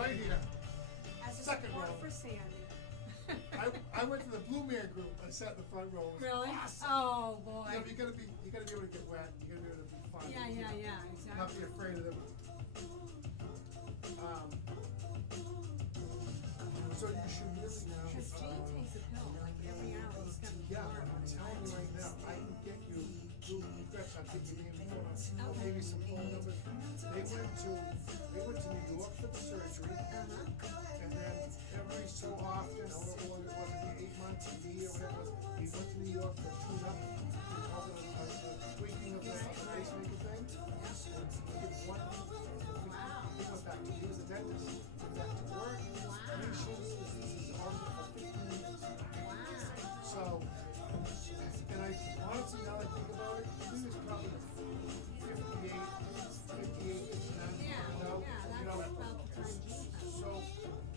right here. As a Second support row. for Sandy. I went to the Blue Man group. I sat in the front row. It was Really? awesome. Oh boy. Yeah, but you gotta be able to get wet. You gotta be able to be fun. Yeah, exactly. Not be afraid of them. So you should Because Gene takes a pill like every hour. He's got the yeah, I'm telling you right now, I can get you Chris, I'll take your name before. I'll give you some phone numbers. They went to New York for the surgery, and then every so often, however long it was, 8 months, a year, whatever it was, he went to New York for a tune-up, a tweaking of the pacemaker thing. He did one. He went back to, he was a dentist, went back to work. Patients, this is all for 15 years. So, and I honestly, now that I think about it, he was probably 58, 59. Yeah, that's about the time Gene found. So,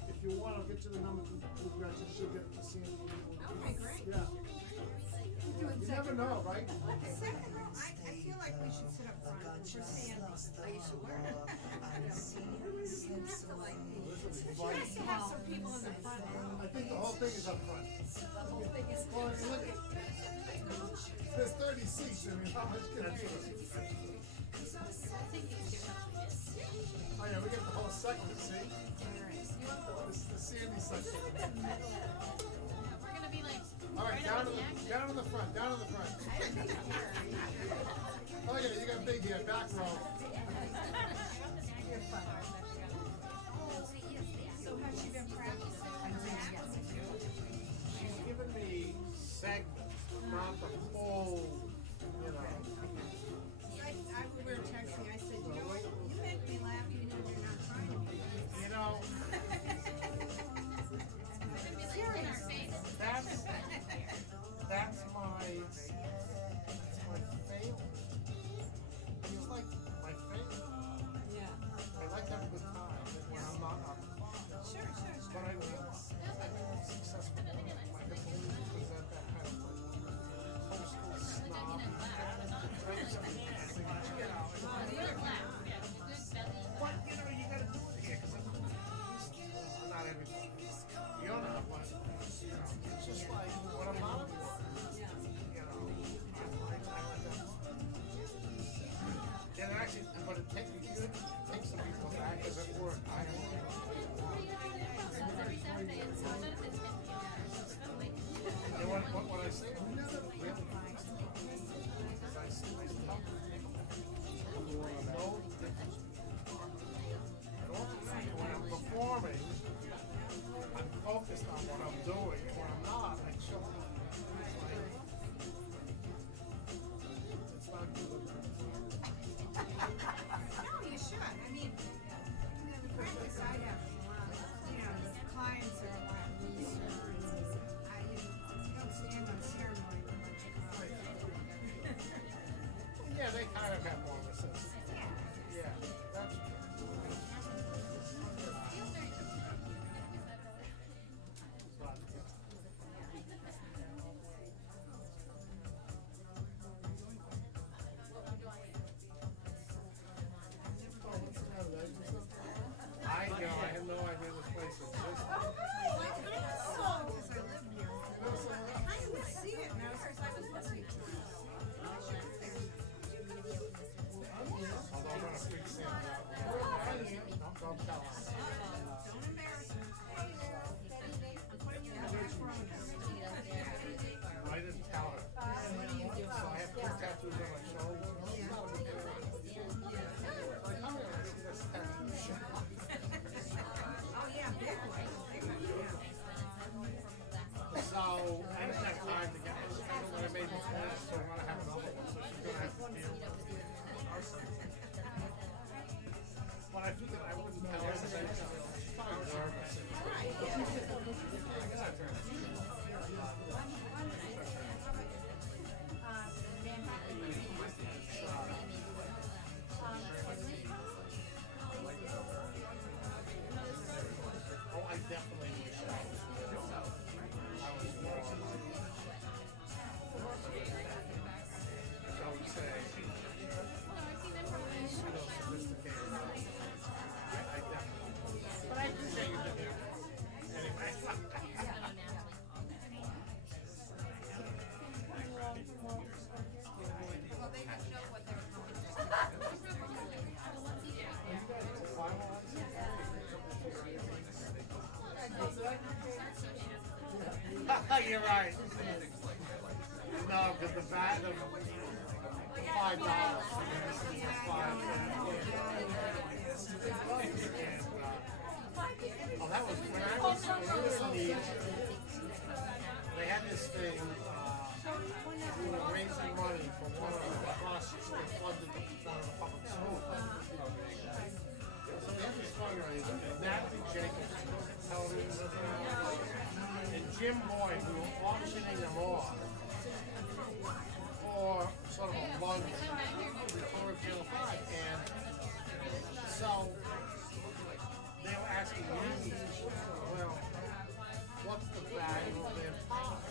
if you want, I'll get you the number to Gretchen. She'll get the Sandy. Okay, great. Yeah. You never know, right? Second row, I feel like we should sit up front for Sandy. Are you sure? You have to like me. But you have to have some people in the front row. I think the whole thing is up front. The whole thing is Well, I mean, look at, there's 30 seats. I mean, how much can I do? Oh yeah, we got the whole section, see? This is the Sandy section. We're gonna be like. All right, down to the front, down to the front. Oh yeah, you got big hair, back row. So has she been practicing? She's given me segments, not the whole, you know. We were texting. I said, you know what? You make me laugh even when you're not trying to be. You know, that's my failing. It's like my failing. Yeah. I like to have a good time when I'm not on the clock. Sure. But I realize I'm successful. I can only present that kind of like postal snob. But you know, you gotta do it here because not everybody. You're not one. You know, it's just like what I'm not doing. You know, I like that. And actually, but it takes some people back because at work I Every Saturday, it's so benefits and what I say, we never really because I tell people, I know the difference. When I'm performing, I'm focused on what I'm doing, and when I'm not, I chill out. It's not good. No, you should. I mean, the practice I have is a lot. The clients are a lot looser. You don't stand on ceremony with a bunch of clients. Yeah, they kind of have more of a sense. Yeah, that's true. I have no idea this place exists. Because I live here. I would see it now because I was listening to it. I'm here. you're right. No, because the $5. Oh, that was when I was in Leeds. They had this thing. We were raising money for one of the buses that flooded one of the public schools. So they had this fundraiser, and Natalie Jacobs, television, and Jim Boyd, who were auctioning them off for sort of a lunch for Channel 5. And so they were asking me, well, what's the value of their time?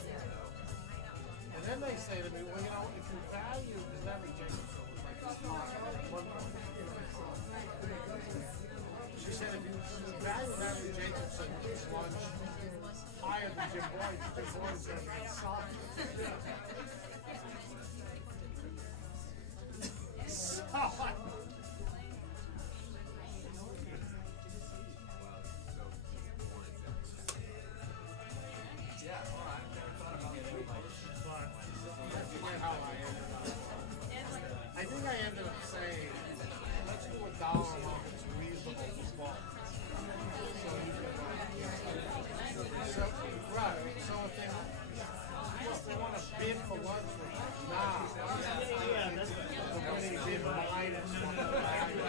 And then they say to me, well, you know, if you value Natalie Jacobs, she said if you value Natalie Jacobson's lunch higher than Jim Boyd, Jim Boyd's going to get soft. I think I ended up saying, let's do $1 amount that's reasonable for bulk. So, right, so if they want to bid for lunch with us now, the winning bid minus one of the value.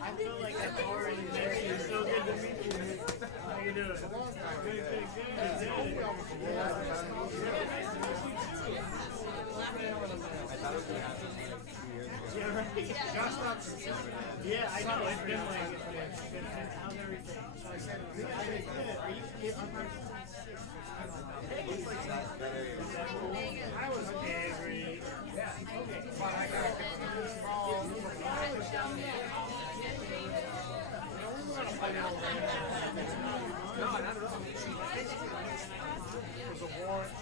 I feel like I've already met you. It's so good to meet you. How you doing? Good. Yeah, I know. It's been like, how's everything? Are you kidding? I was angry. But I got no, not at all. It was a warrant.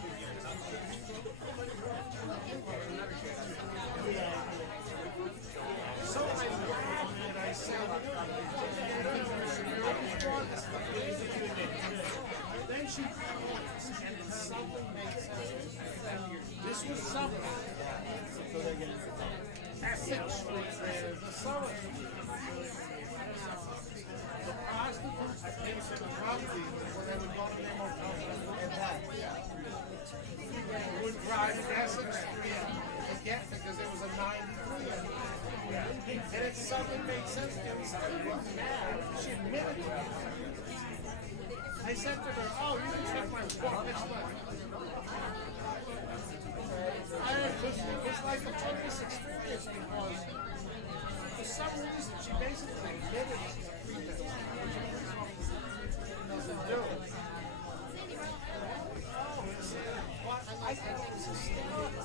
So I laughed and I said, then she and something made sense. This was something. Essex Street there, the summer. The prostitutes that came to the drug dealers when they would go to their motels would drive Essex Street to get because there was a 93. And it suddenly made sense to me. She wasn't mad. She admitted to it. I said to her, oh, you can take my walk next month. It's like the funniest experience because for some reason she basically admitted she's a female. Doesn't do it. Oh, it's what I thought it was hysterical.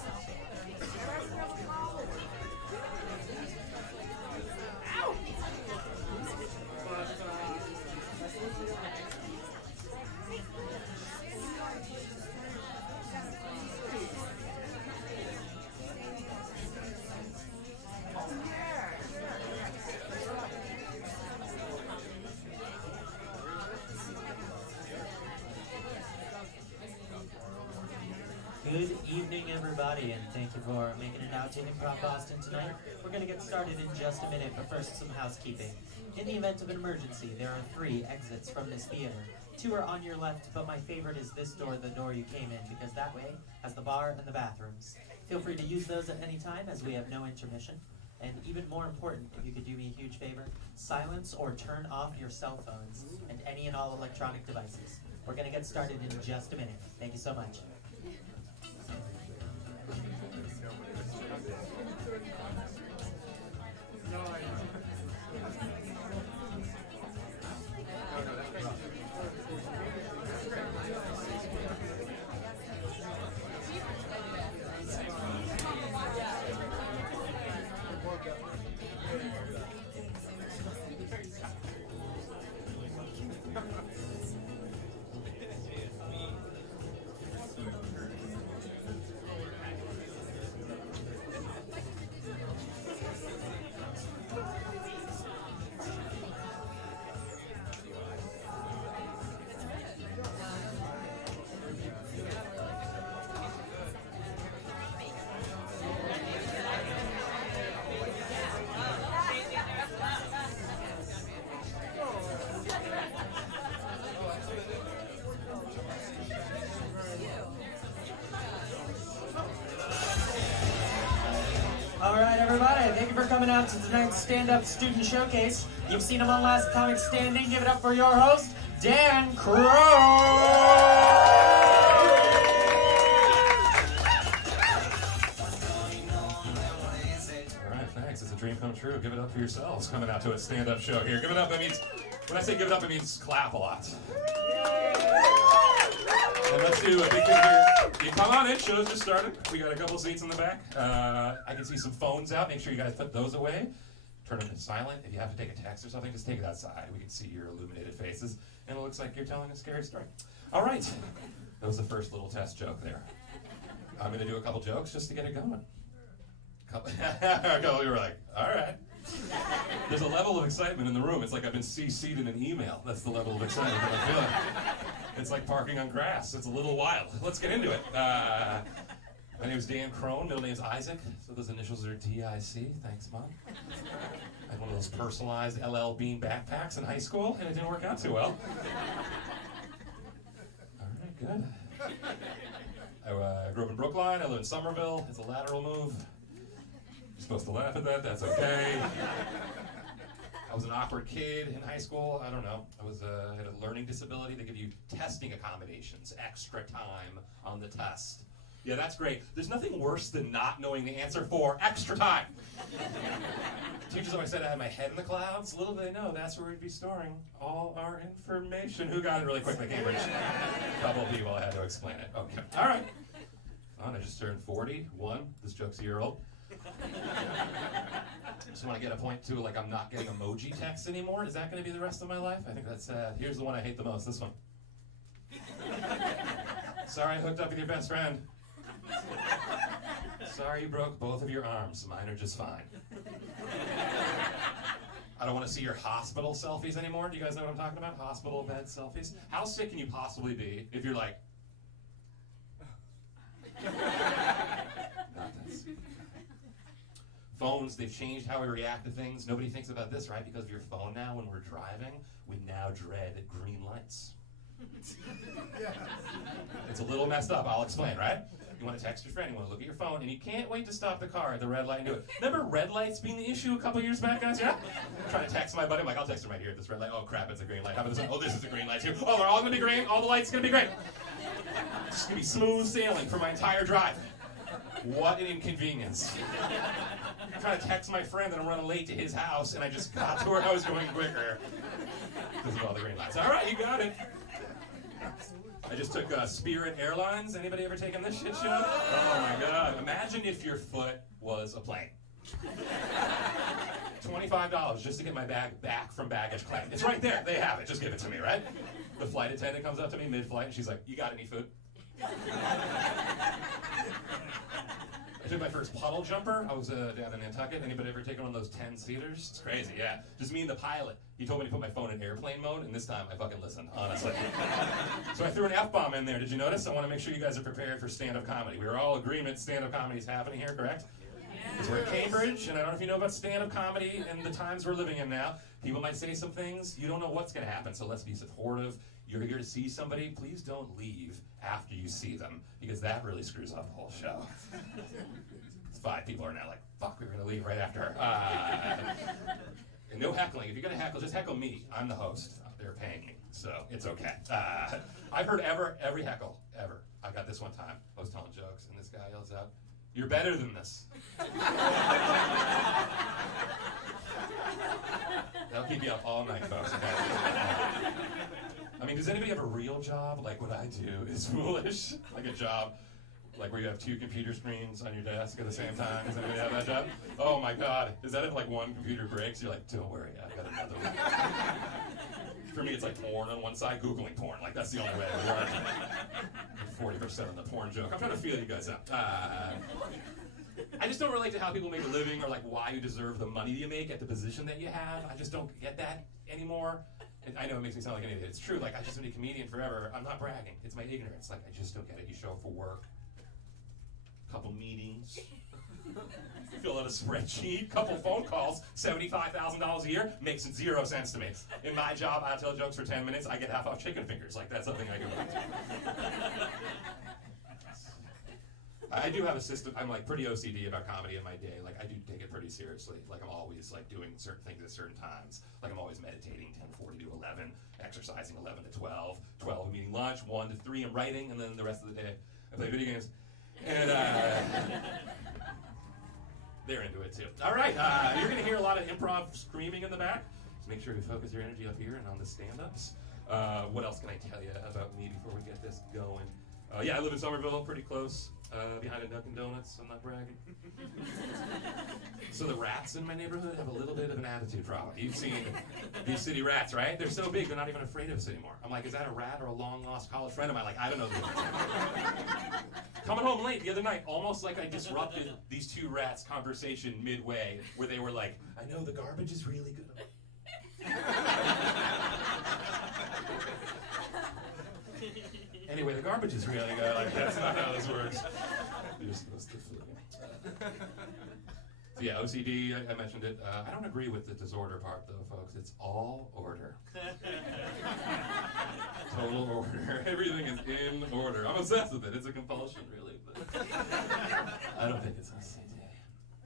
Ow! But Good evening, everybody, and thank you for making it out to Improv Boston tonight. We're going to get started in just a minute, but first some housekeeping. In the event of an emergency, there are 3 exits from this theater. 2 are on your left, but my favorite is this door, the door you came in, because that way has the bar and the bathrooms. Feel free to use those at any time, as we have no intermission. And even more important, if you could do me a huge favor, silence or turn off your cell phones and any and all electronic devices. We're going to get started in just a minute. Thank you so much. everybody. Thank you for coming out to tonight's Stand-Up Student Showcase. You've seen him on Last Comic Standing. Give it up for your host, Dan Crow. All right, thanks. It's a dream come true. Give it up for yourselves coming out to a stand-up show here. Give it up. That means, when I say give it up, it means clap a lot. And let's do a big thing here. You come on in, show's just started. We got a couple seats in the back. I can see some phones out. Make sure you guys put those away. Turn them to silent. If you have to take a text or something, just take it outside. We can see your illuminated faces. And it looks like you're telling a scary story. All right. That was the first little test joke there. I'm going to do a couple jokes just to get it going. You were like, all right. There's a level of excitement in the room. It's like I've been CC'd in an email. That's the level of excitement that I'm feeling. It's like parking on grass. It's a little wild. Let's get into it. My name is Dan Crone. Middle name's Isaac. So those initials are DIC. Thanks, Mom. I had one of those personalized LL Bean backpacks in high school, and it didn't work out too well. All right, good. I grew up in Brookline. I live in Somerville. It's a lateral move. You're supposed to laugh at that. That's okay. I was an awkward kid in high school. I don't know. I had a learning disability. They give you testing accommodations, extra time on the test. Yeah, that's great. There's nothing worse than not knowing the answer for extra time. Teachers always said I had my head in the clouds. Little did they know that's where we'd be storing all our information. Who got it really quickly? Cambridge. A couple of people I had to explain it. Okay. All right. I just turned 41. This joke's a year old. Just want to get a point too, like I'm not getting emoji text anymore. Is that going to be the rest of my life? I think that's sad. Here's the one I hate the most, this one. Sorry I hooked up with your best friend. Sorry you broke both of your arms. Mine are just fine. I don't want to see your hospital selfies anymore. Do you guys know what I'm talking about? Hospital bed selfies. How sick can you possibly be if you're like... Not this. Phones, they've changed how we react to things. Nobody thinks about this, right? Because of your phone now, when we're driving, we now dread green lights. It's a little messed up, I'll explain, right? You want to text your friend, you want to look at your phone, and you can't wait to stop the car at the red light and do it. Remember red lights being the issue a couple years back, guys? Yeah? I'm trying to text my buddy, I'm like, I'll text him right here at this red light. Oh crap, it's a green light. How about this one? Oh, this is a green light too. Oh, they're all going to be green. All the lights going to be green. It's going to be smooth sailing for my entire drive. What an inconvenience. I'm trying to text my friend that I'm running late to his house, and I just got to where I was going quicker because of all the green lights. All right, you got it. I just took Spirit Airlines. Anybody ever taken this shit show? Oh my God. Imagine if your foot was a plane. $25 just to get my bag back from baggage claim. It's right there. They have it. Just give it to me, right? The flight attendant comes up to me mid-flight, and she's like, "You got any food?" I took my first puddle jumper. I was down in Nantucket. Anybody ever taken one of those 10-seaters? It's crazy, yeah. Just me and the pilot. He told me to put my phone in airplane mode, and this time I fucking listened, honestly. So I threw an F-bomb in there. Did you notice? I want to make sure you guys are prepared for stand-up comedy. We were all in agreement stand-up comedy is happening here, correct? Because we're at Cambridge, and I don't know if you know about stand-up comedy and the times we're living in now. People might say some things. You don't know what's going to happen, so let's be supportive. You're here to see somebody. Please don't leave after you see them, because that really screws up the whole show. 5 people are now like, fuck, we were going to leave right after her. And no heckling. If you're going to heckle, just heckle me. I'm the host. They're paying me, so it's okay. I've heard every heckle, ever. I got this one time. I was telling jokes, and this guy yells out, "You're better than this." That'll keep you up all night, folks. I mean, does anybody have a real job? Like what I do is foolish. Like a job like where you have 2 computer screens on your desk at the same time. Does anybody have that job? Oh my God. Is that if like one computer breaks? You're like, don't worry, I've got another one. For me, it's like porn on one side, Googling porn. Like that's the only way it would work. 40% on the porn joke. I'm trying to feel you guys out. I just don't relate to how people make a living or like why you deserve the money you make at the position that you have. I just don't get that anymore. And I know it makes me sound like an idiot. It's true. Like I've just been a comedian forever. I'm not bragging. It's my ignorance. Like I just don't get it. You show up for work, couple meetings, fill out a spreadsheet, couple phone calls, $75,000 a year makes 0 sense to me. In my job, I tell jokes for 10 minutes. I get half off chicken fingers. Like that's something I can do. I do have a system. I'm like pretty OCD about comedy in my day. Like I do take it pretty seriously. Like I'm always like doing certain things at certain times. Like I'm always meditating 10:40 to 11, exercising 11 to 12, 12 I'm eating lunch, 1 to 3 I'm writing, and then the rest of the day I play video games. And they're into it too. All right, you're gonna hear a lot of improv screaming in the back. So make sure to focus your energy up here and on the stand-ups. What else can I tell you about me before we get this going? Yeah, I live in Somerville, pretty close, behind a Dunkin' Donuts. I'm not bragging. So the rats in my neighborhood have a little bit of an attitude problem. You've seen these city rats, right? They're so big, they're not even afraid of us anymore. I'm like, is that a rat or a long-lost college friend of mine? Like, I don't know. Coming home late the other night, almost like I disrupted these two rats' conversation midway, where they were like, I know the garbage is really good. Anyway, the garbage is really good. Like, that's not how this works. You're supposed to flip. So yeah, OCD, I mentioned it. I don't agree with the disorder part, though, folks. It's all order. Total order. Everything is in order. I'm obsessed with it. It's a compulsion, really. But I don't think it's OCD.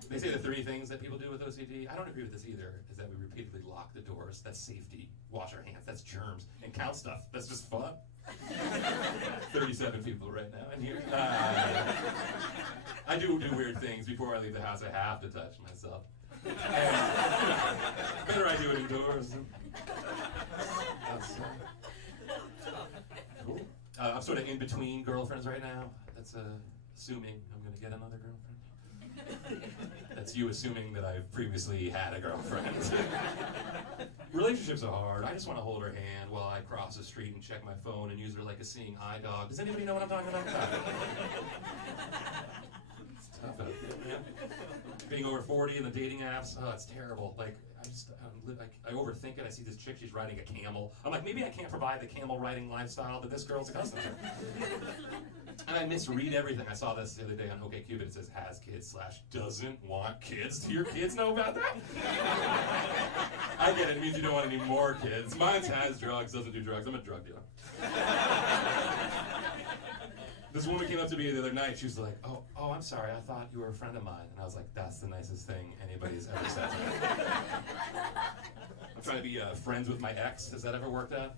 They say the 3 things that people do with OCD. I don't agree with this either. Is that we repeatedly lock the doors. That's safety. Wash our hands. That's germs. And count stuff. That's just fun. 37 people right now in here. I do weird things. Before I leave the house, I have to touch myself. And, better I do it indoors. Cool. I'm sort of in between girlfriends right now. That's assuming I'm going to get another girlfriend. That's you assuming that I've previously had a girlfriend. Relationships are hard. I just want to hold her hand while I cross the street and check my phone and use her like a seeing eye dog. Does anybody know what I'm talking about? It's tough out there, man. Being over 40 in the dating apps, oh, it's terrible. Like, I overthink it. I see this chick, she's riding a camel. I'm like, maybe I can't provide the camel riding lifestyle that this girl's accustomed to. And I misread everything. I saw this the other day on OkCupid. It says has kids / doesn't want kids. Do your kids know about that? I get it. It means you don't want any more kids. Mine has drugs, doesn't do drugs. I'm a drug dealer. This woman came up to me the other night. She was like, oh, I'm sorry. I thought you were a friend of mine. And I was like, that's the nicest thing anybody's ever said to me. I'm trying to be friends with my ex. Has that ever worked out?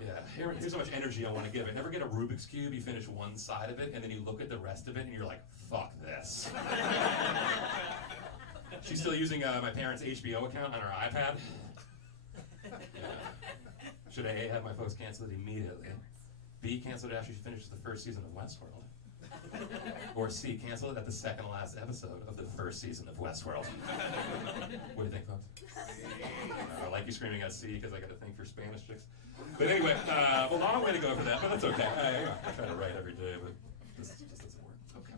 Yeah, here's how much energy I want to give it. Ever get a Rubik's Cube, you finish one side of it, and then you look at the rest of it, and you're like, fuck this. She's still using my parents' HBO account on her iPad. Yeah. Should I A, have my folks cancel it immediately? B, cancel it after she finishes the first season of Westworld? Or C, cancel it at the second to last episode of the first season of Westworld? What do you think, folks? I like you screaming at C because I got a thing for Spanish chicks. But anyway, a long way to go for that, but that's okay. I try to write every day, but this just doesn't work. Okay.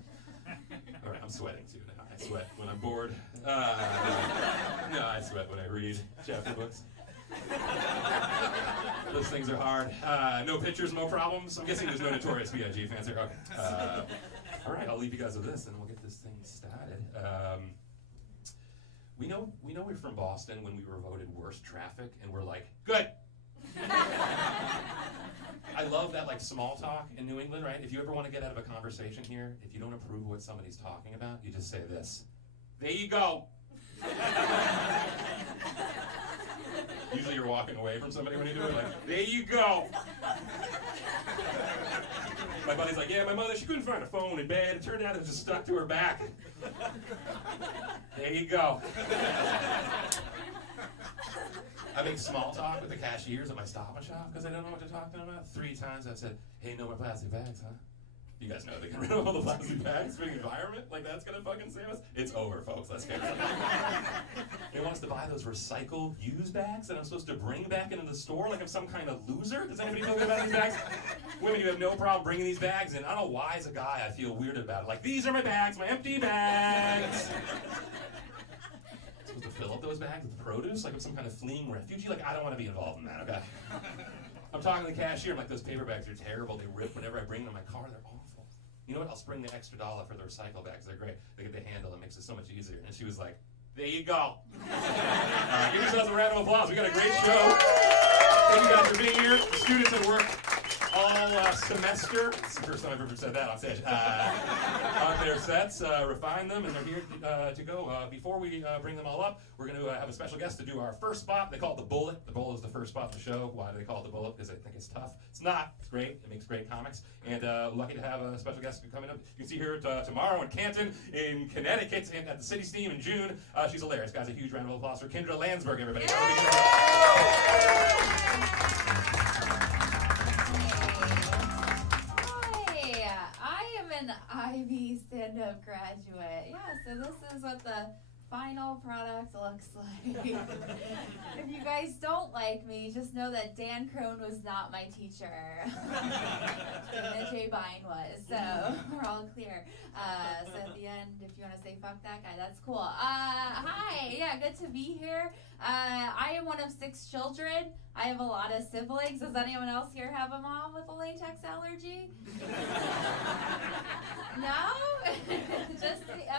All right, I'm sweating too now. I sweat when I'm bored. No, I sweat when I read chapter books. Those things are hard. No pictures, no problems. I'm guessing there's no Notorious B.I.G. fans here. Okay. All right, I'll leave you guys with this, and we'll get this thing started. We know we're from Boston when we were voted worst traffic, and we're like, good. I love that, like, small talk in New England, right? If you ever want to get out of a conversation here, if you don't approve what somebody's talking about, you just say this. There you go. Usually you're walking away from somebody when you do it, like, there you go. My buddy's like, yeah, my mother, she couldn't find a phone in bed. It turned out it was just stuck to her back. There you go. I make small talk with the cashiers at my Stop and Shop because I don't know what to talk to them about. 3 times I've said, hey, no more plastic bags, huh? You guys know they get rid of all the plastic bags for the environment? Like, that's gonna fucking save us? It's over, folks. Let's get rid of it. They want us to buy those recycled used bags that I'm supposed to bring back into the store like I'm some kind of loser? Does anybody feel good about these bags? Women, you have no problem bringing these bags in. I don't know why, as a guy, I feel weird about it. Like, these are my bags, my empty bags. Supposed to fill up those bags with produce like I'm some kind of fleeing refugee? Like, I don't want to be involved in that, okay? I'm talking to the cashier. I'm like, those paper bags are terrible. They rip whenever I bring them in my car. They're awful. You know what? I'll spring the extra $1 for the recycle bags. They're great. They get the handle. It makes it so much easier. And she was like, there you go. Give yourselves a round of applause. We got a great show. Thank you guys for being here. The students at work. all semester. It's the first time I've ever said that on stage. On their sets, refine them, and they're here to go. Before we bring them all up, we're going to have a special guest to do our first spot. They call it the Bullet. The Bullet is the first spot of the show. Why do they call it the Bullet? Because they think it's tough. It's not. It's great. It makes great comics. And lucky to have a special guest coming up. You can see her tomorrow in Canton, in Connecticut, and at the City Steam in June. She's hilarious. Guys, a huge round of applause for Kendra Landsberg, everybody. An Ivy stand-up graduate. Yeah, so this is what the final product looks like. If you guys don't like me, just know that Dan Crone was not my teacher. Dana J. Bine was, so we're all clear. So at the end, if you want to say fuck that guy, that's cool. Hi, yeah, good to be here. I am one of 6 children. I have a lot of siblings. Does anyone else here have a mom with a latex allergy? No?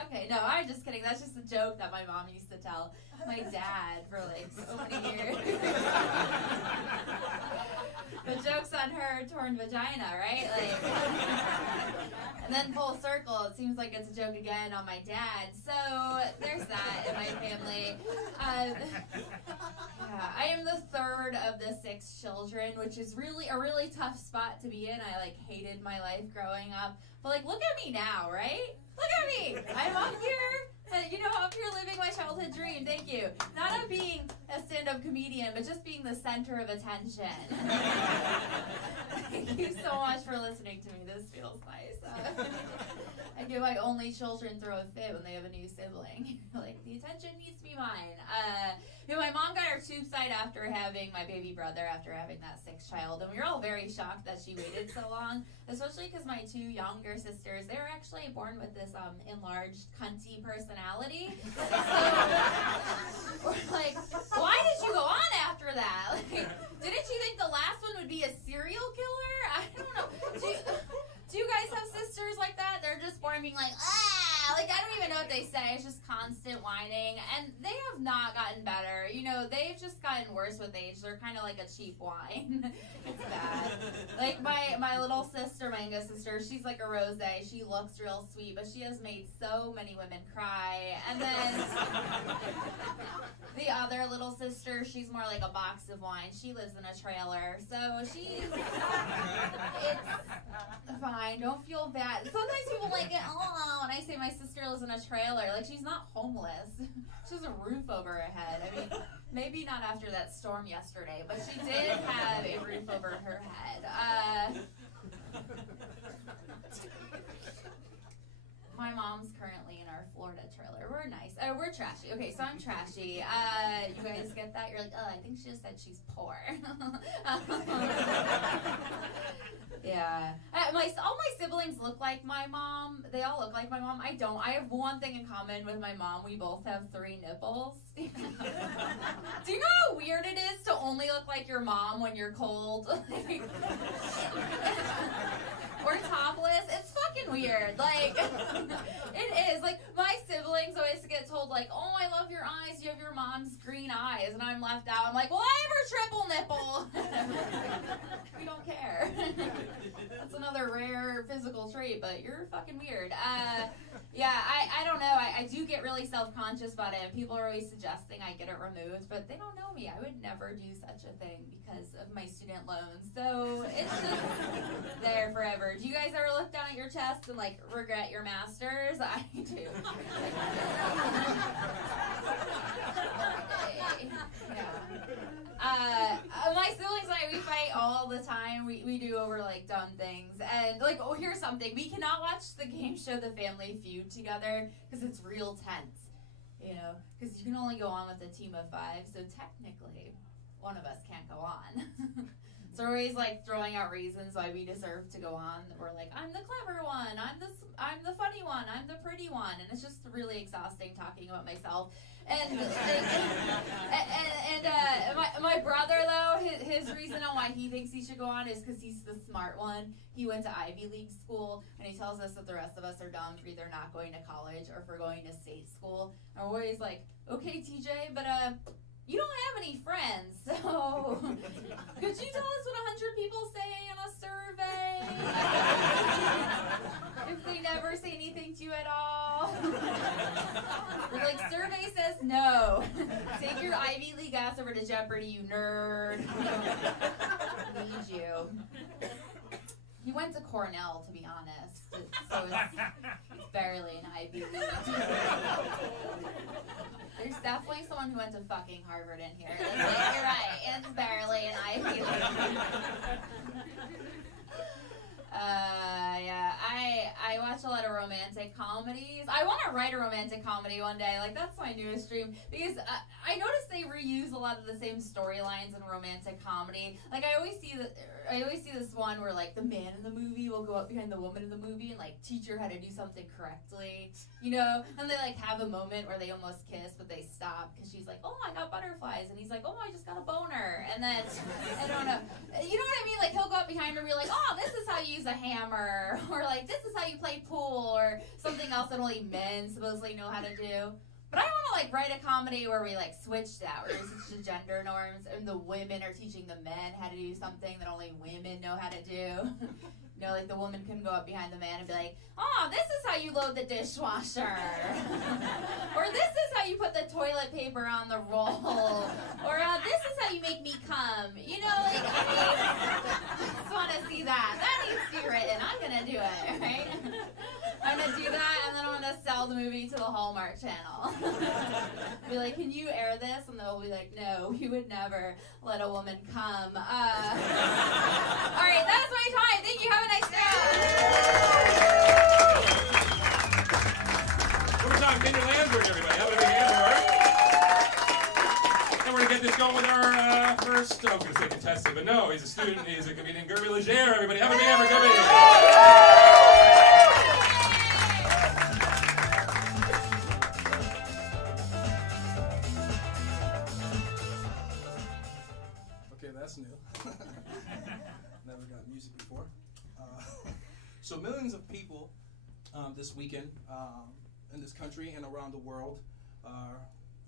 Okay, no, I'm just kidding. That's just a joke that my mom used to tell my dad for like so many years. The joke's on her torn vagina, right? And then full circle, it seems like it's a joke again on my dad. So there's that in my family. I am the third of the 6 children, which is really a really tough spot to be in. I hated my life growing up. But look at me now, right? Look at me. I'm up here, up here living my childhood dream. Thank you. Not of being a stand-up comedian, but just being the center of attention. Thank you so much for listening to me. This feels nice. I give my only children throw a fit when they have a new sibling. The attention needs to be mine. My mom got her tube side after having my baby brother, after having that 6th child, and we were all very shocked that she waited so long, especially because my 2 younger sisters, they were actually born with this enlarged cunty personality. So we're like, why did you go on after that? Didn't you think the last one would be a serial killer? I don't know. Do you guys have sisters like that? They're just born being like, I don't even know what they say. It's just constant whining. And they have not gotten better. They've just gotten worse with age. They're kind of like a cheap wine. It's bad. My little sister, my youngest sister, she's like a rosé. She looks real sweet, but she has made so many women cry. And then the other little sister, she's more like a box of wine. She lives in a trailer. So it's fine. Don't feel bad. Sometimes people when I say my sister lives in a trailer, she's not homeless. She has a roof over her head. I mean, maybe not after that storm yesterday, but she did have a roof over her head. My mom's currently in our Florida trailer. We're nice. We're trashy. Okay, so I'm trashy. You guys get that? You're like, I think she just said she's poor. Yeah. All my siblings look like my mom. They all look like my mom. I don't. I have one thing in common with my mom. We both have 3 nipples. Do you know how weird it is to only look like your mom when you're cold? Or topless? It's fucking weird. It is. My siblings always get told, oh, I love your eyes. You have your mom's green eyes. And I'm left out. I'm like, well, I have her triple nipple. We don't care. That's another rare physical trait, but you're fucking weird. Yeah, I don't know. I do get really self-conscious about it. People are always suggesting I get it removed, but they don't know me. I would never do such a thing because of my student loans. So it's just there forever. Do you guys ever look down at your chest and regret your masters? I do. Yeah. My siblings and I, we fight all the time. We do over dumb things. And here's something. We cannot watch the game show The Family Feud together because it's real tense. Because you can only go on with a team of 5. So technically, one of us can't go on. So we're always throwing out reasons why we deserve to go on. We're like, I'm the clever one, I'm the funny one, I'm the pretty one, and it's just really exhausting talking about myself. And my brother though, his reason on why he thinks he should go on is because he's the smart one. He went to Ivy League school, and he tells us that the rest of us are dumb for either not going to college or for going to state school. And we're always like, okay, TJ, but you don't have any friends, so could you tell us what 100 people say in a survey? If they never say anything to you at all. We're like, survey says no. Take your Ivy League ass over to Jeopardy, you nerd. Need you. He went to Cornell, to be honest, so it's barely an Ivy League. There's definitely someone who went to fucking Harvard in here. It's like, you're right, it's barely an Ivy League. Yeah, I watch a lot of romantic comedies. I want to write a romantic comedy one day. Like, that's my newest dream. Because I notice they reuse a lot of the same storylines in romantic comedy. Like, I always see this one where, like, the man in the movie will go up behind the woman in the movie and, like, teach her how to do something correctly, you know? And they, like, have a moment where they almost kiss, but they stop because she's like, oh, I got butterflies. And he's like, oh, I just got a boner. And then, I don't know. You know what I mean? Like, he'll go up behind her and be like, oh, this is how you use a hammer. Or, like, this is how you play pool. Or something else that only men supposedly know how to do. But I want to, like, write a comedy where we, like, switch that, where we switch the gender norms, and the women are teaching the men how to do something that only women know how to do. You know, like, the woman can go up behind the man and be like, oh, this is how you load the dishwasher. Or this is how you put the toilet paper on the roll. Or this is how you make me come. You know, like, I just want to see that. That needs to be written. I'm going to do it, right? I'm going to do that, and then I'm going to sell the movie to the Hallmark Channel. Be like, can you air this? And they'll be like, no, we would never let a woman come. All right, that is my time. Thank you. Have a nice day. One more time, Kendra Lansbury, everybody. Have a big hand for her. And we're going to get this going with our first, I was going to say contestant, but no, he's a student. He's a comedian, Gerby Legere, everybody. Have a big hand for Gerby. That's new. Never got music before. So millions of people this weekend in this country and around the world are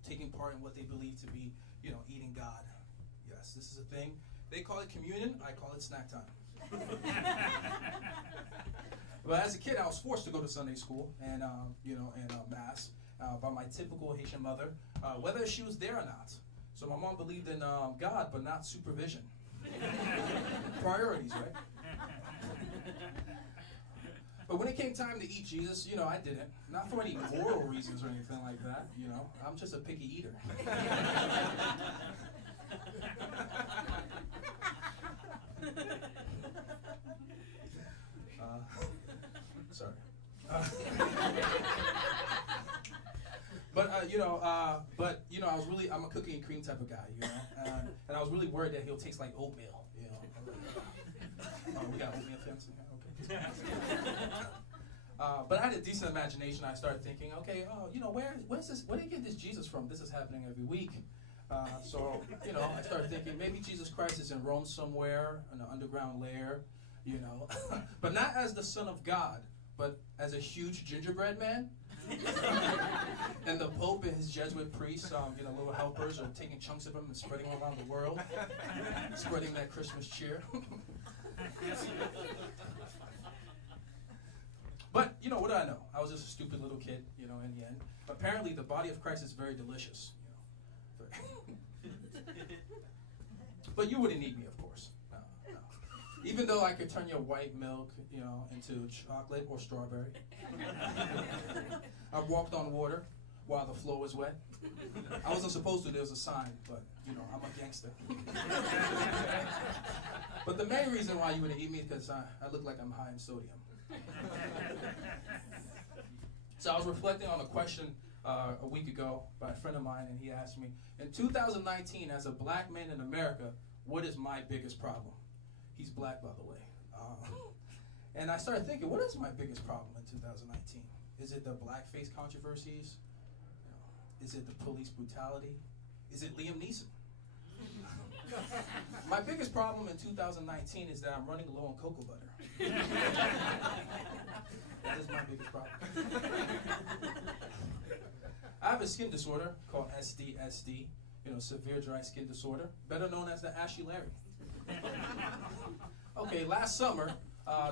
taking part in what they believe to be, you know, eating God. Yes, this is a thing. They call it communion. I call it snack time. But as a kid, I was forced to go to Sunday school and mass by my typical Haitian mother, whether she was there or not. So my mom believed in God, but not supervision. Priorities, right? But when it came time to eat Jesus, you know, I didn't. Not for any moral reasons or anything like that, you know. I'm just a picky eater. Sorry. I'm a cookie and cream type of guy, you know, and I was really worried that he'll taste like oatmeal, you know. We got oatmeal fans in here, okay. But I had a decent imagination. I started thinking, okay, you know, where did he get this Jesus from? This is happening every week. So, you know, I started thinking maybe Jesus Christ is in Rome somewhere, in an underground lair, you know, but not as the Son of God, but as a huge gingerbread man. And the Pope and his Jesuit priests, you know, little helpers are taking chunks of them and spreading them around the world, spreading that Christmas cheer. But, you know, what do I know? I was just a stupid little kid, you know, in the end. Apparently, the body of Christ is very delicious, you know. But you wouldn't need me, of course. No. Even though I could turn your white milk, you know, into chocolate or strawberry. I walked on water while the floor was wet. I wasn't supposed to, there was a sign, but, you know, I'm a gangster. But the main reason why you wouldn't eat me is because I look like I'm high in sodium. So I was reflecting on a question a week ago by a friend of mine, and he asked me, in 2019, as a black man in America, what is my biggest problem? He's black, by the way. And I started thinking, what is my biggest problem in 2019? Is it the blackface controversies? Is it the police brutality? Is it Liam Neeson? My biggest problem in 2019 is that I'm running low on cocoa butter. That is my biggest problem. I have a skin disorder called SDSD, severe dry skin disorder, better known as the Ashy Larry. Okay, last summer,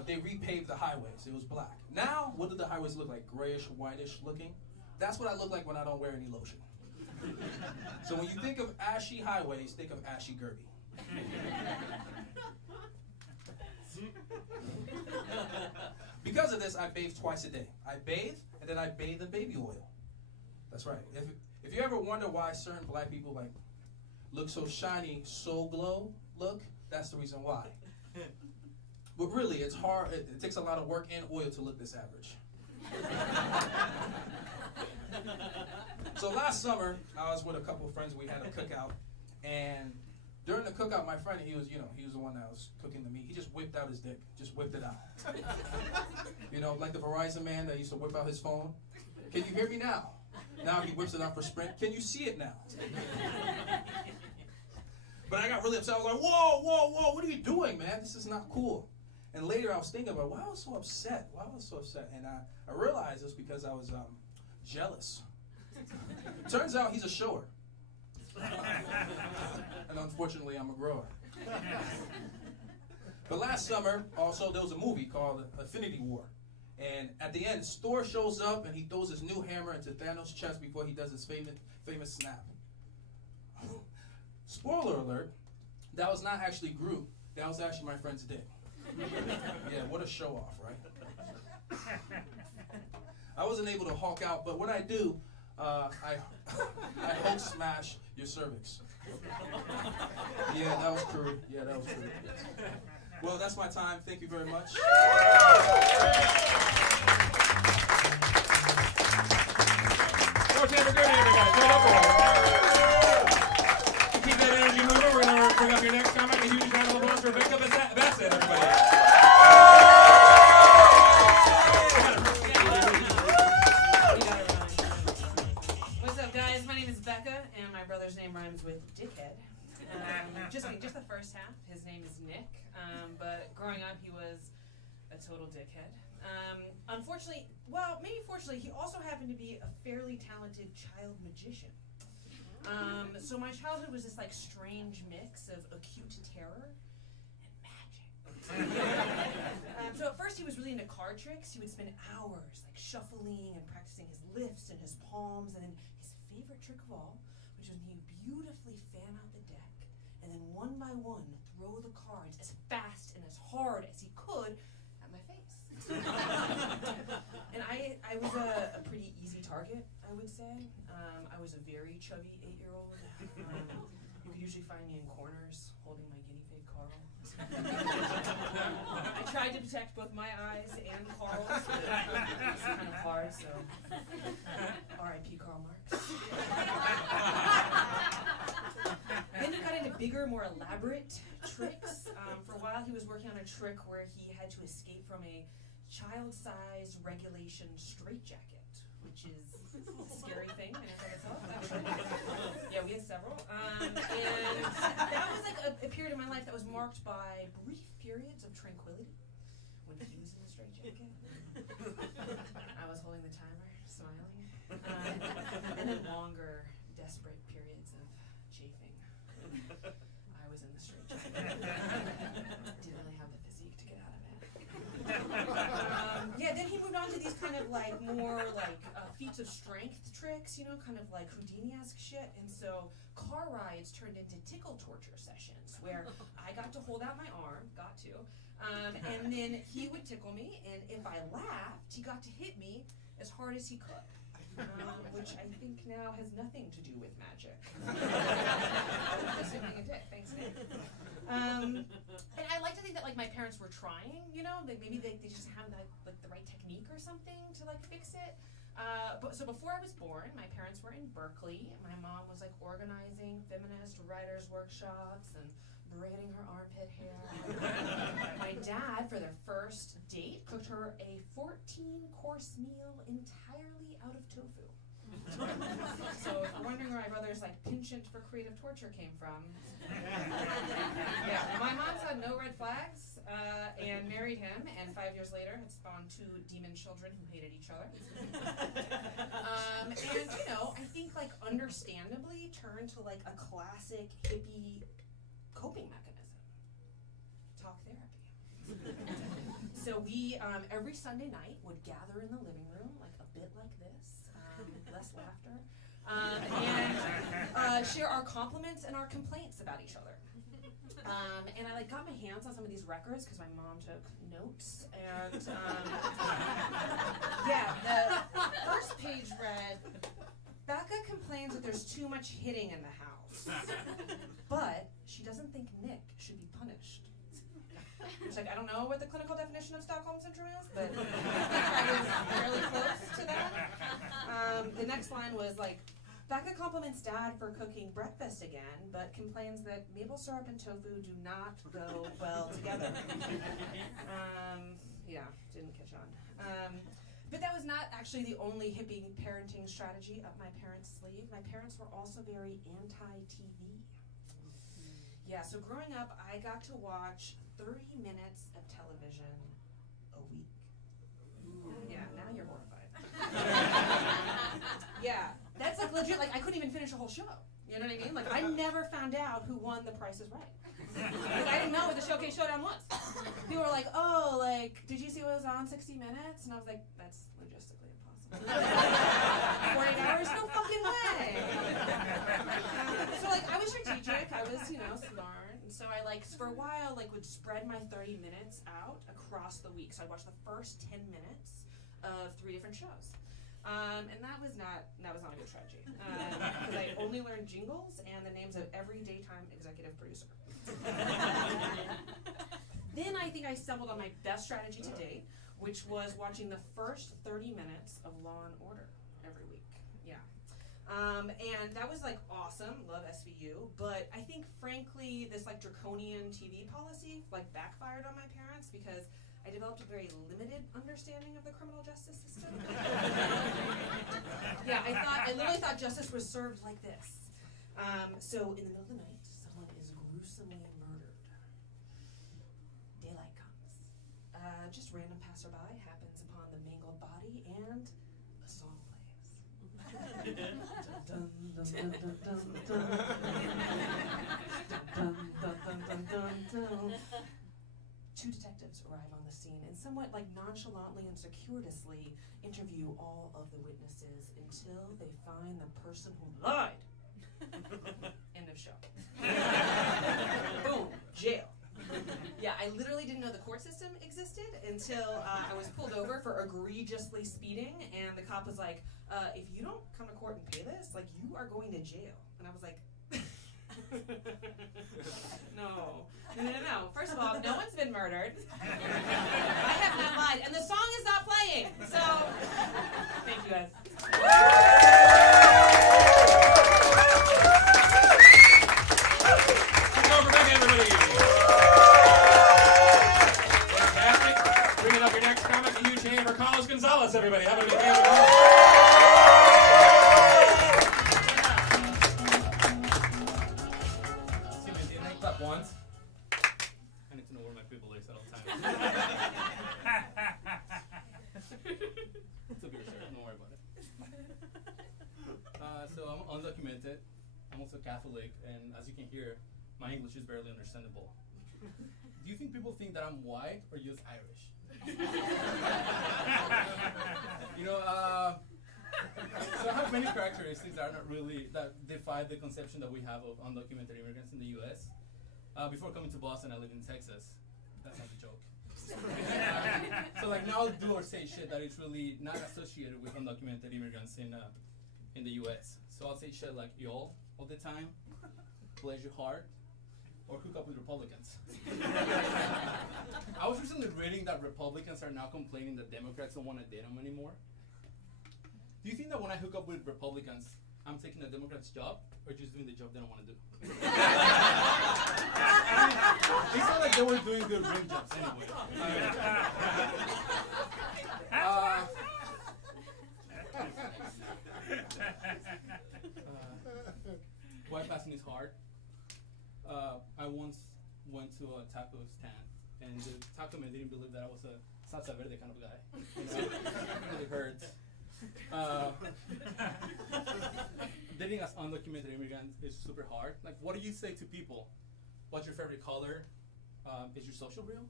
they repaved the highways. It was black. Now, what do the highways look like? Grayish, whitish looking? That's what I look like when I don't wear any lotion. So when you think of ashy highways, think of ashy Gerby. Because of this, I bathe twice a day. I bathe, and then I bathe in baby oil. That's right. If you ever wonder why certain black people look so shiny, so glow, that's the reason why. But really, it's hard. It takes a lot of work and oil to look this average. So last summer, I was with a couple of friends. We had a cookout, and during the cookout, my friend, he was the one that was cooking the meat. He just whipped out his dick, just whipped it out. Like the Verizon man that used to whip out his phone. Can you hear me now? Now he whips it out for Sprint. Can you see it now? But I got really upset. I was like, whoa, whoa, whoa, what are you doing, man? This is not cool. And later I was thinking about why I was so upset. And I realized it was because I was jealous. Turns out he's a shower. And unfortunately, I'm a grower. But last summer, also, there was a movie called Infinity War. And at the end, Thor shows up and he throws his new hammer into Thanos' chest before he does his famous snap. Spoiler alert, that was not actually Groot. That was actually my friend's dick. Yeah, what a show off, right? I wasn't able to Hulk out, but what I do, I Hulk smash your cervix. Yeah, that was true. Yes. Well, that's my time. Thank you very much. Keep that energy moving. We're going to bring up your next comic. A huge round of applause for Victor Bassett, everybody. What's up, guys? My name is Becca, and my brother's name rhymes with dickhead. Just the first half. His name is Nick, but growing up, he was a total dickhead. Unfortunately, maybe fortunately, he also happened to be a fairly talented child magician. So my childhood was this strange mix of acute terror and magic. So at first he was really into card tricks. He would spend hours shuffling and practicing his lifts and his palms, and then his favorite trick of all, which was when he would beautifully fan out the deck and then one by one throw the cards as fast and as hard as he could at my face. And I was a pretty easy target, I would say. I was a very chubby 8-year-old. You could usually find me in corners holding my guinea pig Carl. I tried to protect both my eyes and Carl's. It's kind of hard, so R.I.P. Karl Marx. Then he got into bigger, more elaborate tricks. For a while, he was working on a trick where he had to escape from a child-sized regulation straitjacket, which is a scary thing. Yeah, we had several. And that was a period of my life that was marked by brief periods of tranquility when he was in the straitjacket. I was holding the timer, smiling. And then longer, desperate periods of chafing. I was in the straitjacket. Didn't really have the physique to get out of it. Then he moved on to these kind of more feats of strength tricks, kind of like Houdini-esque shit. And so car rides turned into tickle torture sessions where I got to hold out my arm, and then he would tickle me, and if I laughed, he got to hit me as hard as he could. Which I think now has nothing to do with magic. Just being a dick. Thanks, Nick. And I like to think that my parents were trying, maybe they just have the right technique or something to fix it. So before I was born, my parents were in Berkeley. My mom was organizing feminist writers workshops and braiding her armpit hair. My dad, for their first date, cooked her a 14-course meal entirely out of tofu. So if you're wondering where my brother's like penchant for creative torture came from, yeah, my mom saw no red flags and married him, and 5 years later had spawned 2 demon children who hated each other. And you know, I think like understandably turned to like a classic hippie coping mechanism: talk therapy. So we every Sunday night would gather in the living room, like a bit like this, less laughter, and share our compliments and our complaints about each other. And I like got my hands on some of these records because my mom took notes. And yeah, the first page read, "Becca complains that there's too much hitting in the house, but she doesn't think Nick should be punished." Which, like, I don't know what the clinical definition of Stockholm Syndrome is, but I was fairly close to that. The next line was like, "Becca compliments Dad for cooking breakfast again, but complains that maple syrup and tofu do not go well together." Yeah, didn't catch on. But that was not actually the only hippie parenting strategy up my parents' sleeve. My parents were also very anti-TV. Yeah, so growing up, I got to watch 30 minutes of television a week. Yeah, now you're horrified. Yeah, that's like legit, like I couldn't even finish a whole show. You know what I mean? Like I never found out who won The Price is Right. Like I didn't know what the Showcase Showdown was. People were like, "Oh, like, did you see what was on 60 Minutes?" And I was like, "That's logistically impossible." 48 hours? No fucking way. So like I was strategic, I was, you know, smart. And so I like for a while like would spread my 30 minutes out across the week. So I'd watch the first 10 minutes of 3 different shows. And that was not a good strategy. Because I only learned jingles and the names of every daytime executive producer. Then I think I stumbled on my best strategy to date, which was watching the first 30 minutes of Law and Order every week. Yeah. And that was like awesome, love SVU, but I think frankly this like draconian TV policy like backfired on my parents because I developed a very limited understanding of the criminal justice system. Yeah, I literally thought justice was served like this. So in the middle of the night, someone is gruesomely murdered. Daylight comes. Just random passerby happens upon the mangled body and a song plays. Dun, dun, dun, dun, dun, dun, dun, dun, dun, dun. 2 detectives arrive on the scene and somewhat like nonchalantly and circuitously interview all of the witnesses until they find the person who lied. End of show. Boom, jail. Yeah, I literally didn't know the court system existed until I was pulled over for egregiously speeding, and the cop was like, "If you don't come to court and pay this, like you are going to jail." And I was like, No. First of all, no one's been murdered. I have not lied, and the song is not playing. So, thank you guys. Over back, everybody. Fantastic. Bringing up your next comic, a huge hand for Carlos Gonzalez, everybody. Have a big hand for Carlos. Once. I need to know where my people is at all times. It's a beer, sir. Don't worry about it. So I'm undocumented. I'm also Catholic, and as you can hear, my English is barely understandable. Do you think people think that I'm white or just Irish? You know, so I have many characteristics that are not really, that defy the conception that we have of undocumented immigrants in the U.S. Before coming to Boston, I lived in Texas. That's not a joke. So like now I'll do or say shit that is really not associated with undocumented immigrants in the U.S. So I'll say shit like y'all all the time, bless your heart, or hook up with Republicans. I was recently reading that Republicans are now complaining that Democrats don't want to date them anymore. Do you think that when I hook up with Republicans, I'm taking a Democrat's job, or just doing the job they don't want to do? It's not like they were doing good rim jobs anyway. in his heart. I once went to a taco stand, and the taco man didn't believe that I was a salsa verde kind of guy. You know, it really hurts. Dating as undocumented immigrants is super hard. Like, what do you say to people? What's your favorite color? Is your social real?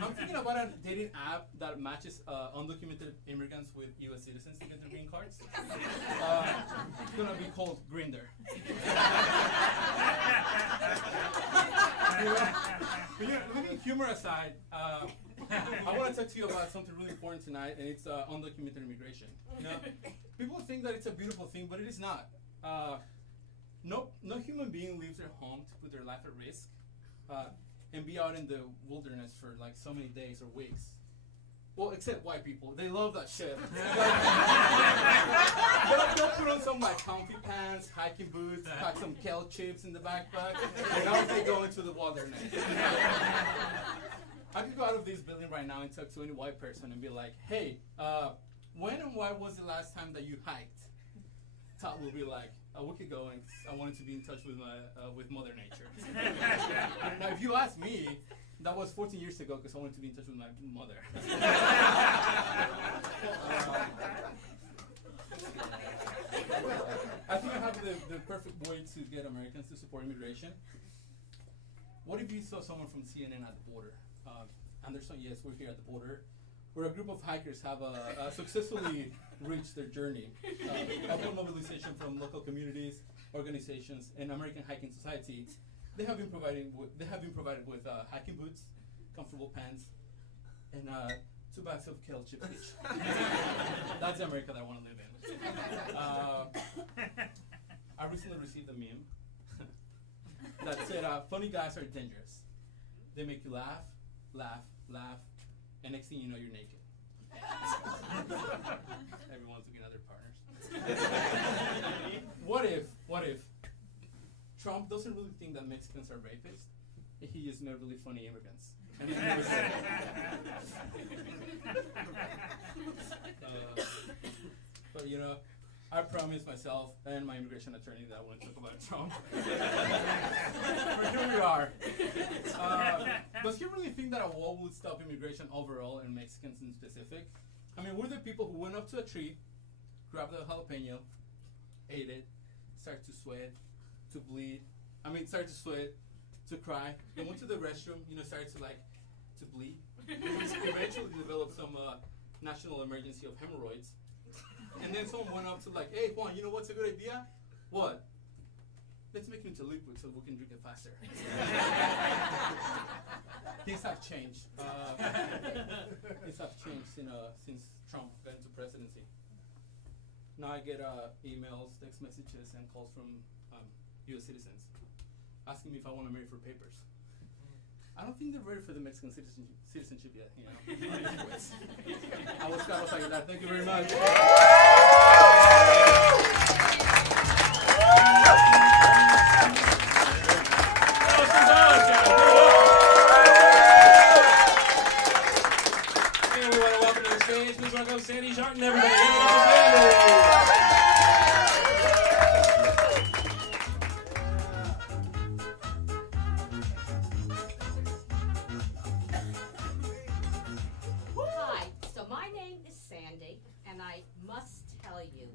I'm thinking about a dating app that matches undocumented immigrants with U.S. citizens to get their green cards. It's gonna be called Grindr. Leaving humor aside, I want to talk to you about something really important tonight, and it's undocumented immigration. You know, people think that it's a beautiful thing, but it is not. No human being leaves their home to put their life at risk and be out in the wilderness for like so many days or weeks. Well, except white people. They love that shit. They'll put on some like comfy pants, hiking boots, pack some kale chips in the backpack, and out they go into the wilderness. I could go out of this building right now and talk to any white person and be like, hey, when and why was the last time that you hiked? Todd will be like, a week ago, and I wanted to be in touch with with Mother Nature. Now, if you ask me, that was 14 years ago because I wanted to be in touch with my mother. I think I have the perfect way to get Americans to support immigration. What if you saw someone from CNN at the border? Anderson, yes, we're here at the border, where a group of hikers have successfully reached their journey. Upon mobilization from local communities, organizations, and American Hiking Society, they have been provided with hiking boots, comfortable pants, and 2 bags of kale chips each. That's the America that I want to live in. I recently received a meme that said, funny guys are dangerous. They make you laugh, laugh, laugh, and next thing you know, you're naked. Everyone's looking at their partners. What if Trump doesn't really think that Mexicans are rapists? He just met really funny immigrants. And he's never said but you know, I promised myself and my immigration attorney that I wouldn't talk about Trump. But here we are. Does he really think that a wall would stop immigration overall and Mexicans in specific? I mean, we're the people who went up to a tree, grabbed a jalapeno, ate it, started to sweat, to bleed. Started to sweat, to cry. Then went to the restroom, started to bleed. Eventually developed some national emergency of hemorrhoids. And then someone went up to hey Juan, you know what's a good idea? What? Let's make it into liquid so we can drink it faster. Things have changed. Things have changed since Trump got into presidency. Now I get emails, text messages, and calls from U.S. citizens asking me if I want to marry for papers. I don't think they're ready for the Mexican citizenship yet. I was Carlos Aguilar. Thank you very much. And we want to welcome to the stage, please welcome Sandy Sharton, everybody. Hi, so my name is Sandy, and I must tell you,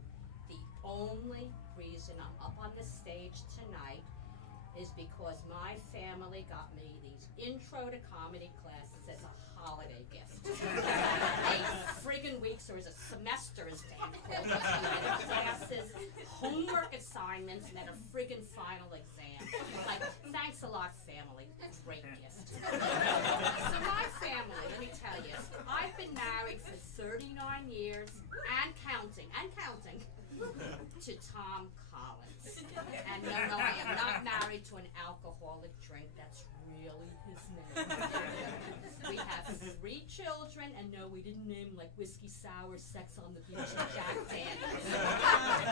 the only reason I'm up on the stage tonight is because my family got me these intro to comedy classes as a holiday gift. A friggin' weeks or as a semester's damn classes, homework assignments, and then a friggin' final exam. Thanks a lot, family. Great gift. So my family, let me tell you, I've been married for 39 years and counting, to Tom Collins. And no, I am not married to an alcoholic drink. That's really his name. We have 3 children, and no, we didn't name whiskey sour, sex on the beach, and Jack Daniels.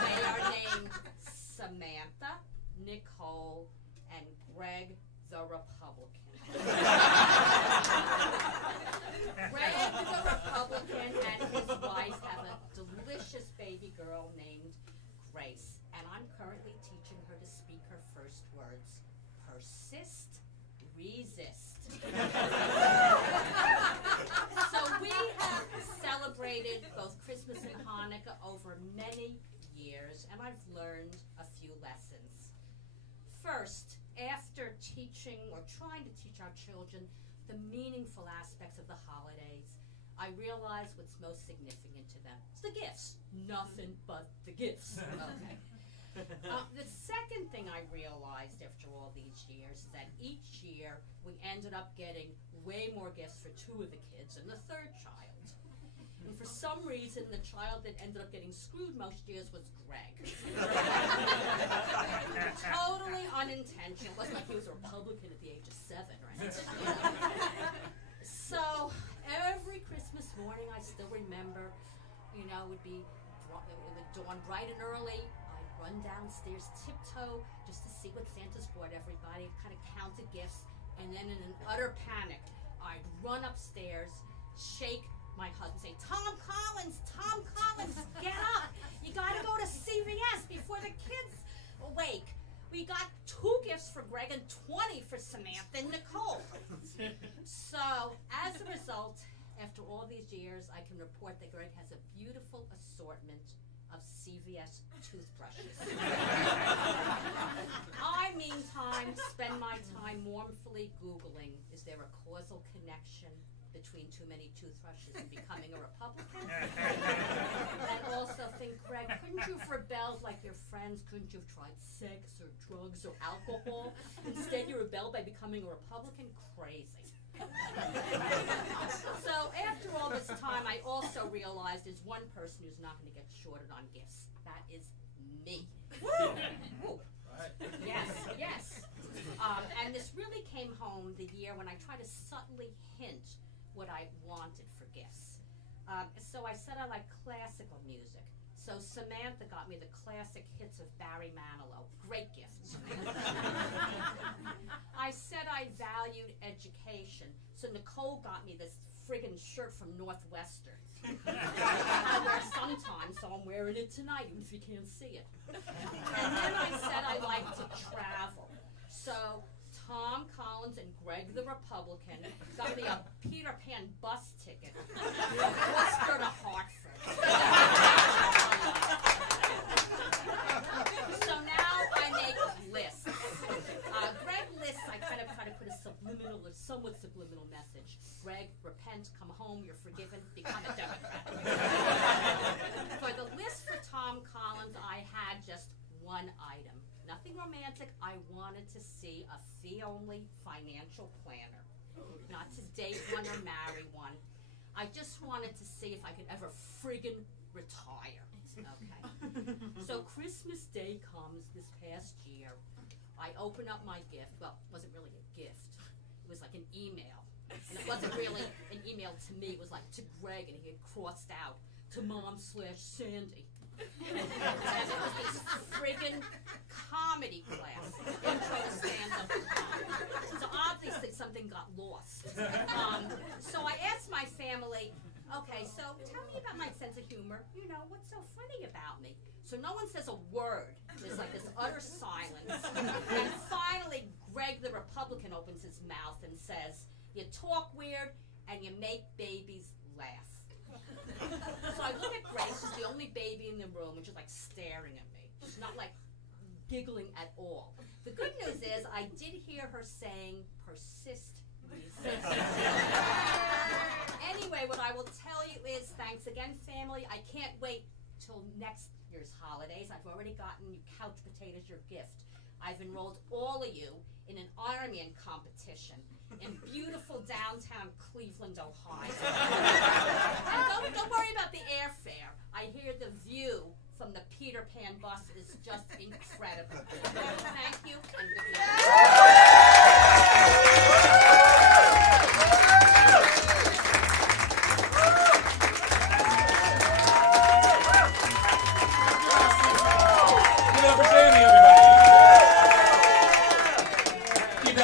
They are named Samantha, Nicole, and Greg the Republican. Greg the Republican and his wife have a delicious baby girl named Grace, and I'm currently celebrated both Christmas and Hanukkah over many years, and I've learned a few lessons. First, after teaching or trying to teach our children the meaningful aspects of the holidays, I realized what's most significant to them. It's the gifts. Nothing but the gifts. Okay. The second thing I realized after all these years is that each year we ended up getting way more gifts for two of the kids than the third child. And for some reason, the child that ended up getting screwed most years was Greg. Totally unintentional. It wasn't like he was a Republican at the age of 7, right? So every Christmas morning, I still remember, it would dawn bright and early. I'd run downstairs, tiptoe, just to see what Santa's brought everybody, kind of count the gifts, and then in an utter panic, I'd run upstairs, shake my husband, say, Tom Collins, get up. You gotta go to CVS before the kids awake. We got 2 gifts for Greg and 20 for Samantha and Nicole. So, as a result, after all these years, I can report that Greg has a beautiful assortment of CVS toothbrushes. I, meantime, spend my time mournfully Googling, is there a causal connection between too many toothbrushes and becoming a Republican? And also think, Greg, couldn't you have rebelled like your friends? Couldn't you have tried sex or drugs or alcohol? Instead, you rebelled by becoming a Republican? Crazy. So after all this time, I also realized there's one person who's not going to get shorted on gifts. That is me. Woo! Right. Yes. And this really came home the year when I tried to subtly hint what I wanted for gifts. So I said I like classical music. So Samantha got me the classic hits of Barry Manilow. Great gift, Samantha. I said I valued education. So Nicole got me this friggin' shirt from Northwestern. I wear sometimes, so I'm wearing it tonight, even if you can't see it. And then I said I like to travel. So Tom Collins and Greg the Republican got me a Peter Pan bus ticket from Worcester to Hartford. So now I make lists. Greg lists, I kind of put a subliminal or somewhat subliminal message. Greg, repent, come home, you're forgiven, become a Democrat. For the list for Tom Collins, I had just one item. Nothing romantic. I wanted to see a fee-only financial planner. Not to date one or marry one. I just wanted to see if I could ever friggin' retire. Okay. So Christmas Day comes this past year. I open up my gift. Well, it wasn't really a gift. It was like an email. And it wasn't really an email to me. It was like to Greg, and he had crossed out to Mom/Sandy. And it was this friggin' comedy class, intro to stand-up comedy. So obviously something got lost. So I asked my family, okay, so tell me about my sense of humor. What's so funny about me? So no one says a word. There's like this utter silence. And finally, Greg the Republican opens his mouth and says, you talk weird and you make babies laugh. So I look at Grace, she's the only baby in the room, and she's like staring at me. She's not like giggling at all. The good news is I did hear her saying, persist, resist. Anyway, what I will tell you is, thanks again, family. I can't wait till next year's holidays. I've already gotten you couch potatoes your gift. I've enrolled all of you in an Ironman competition in beautiful downtown Cleveland, Ohio. And don't worry about the airfare. I hear the view from the Peter Pan bus is just incredible. Thank you, and good night.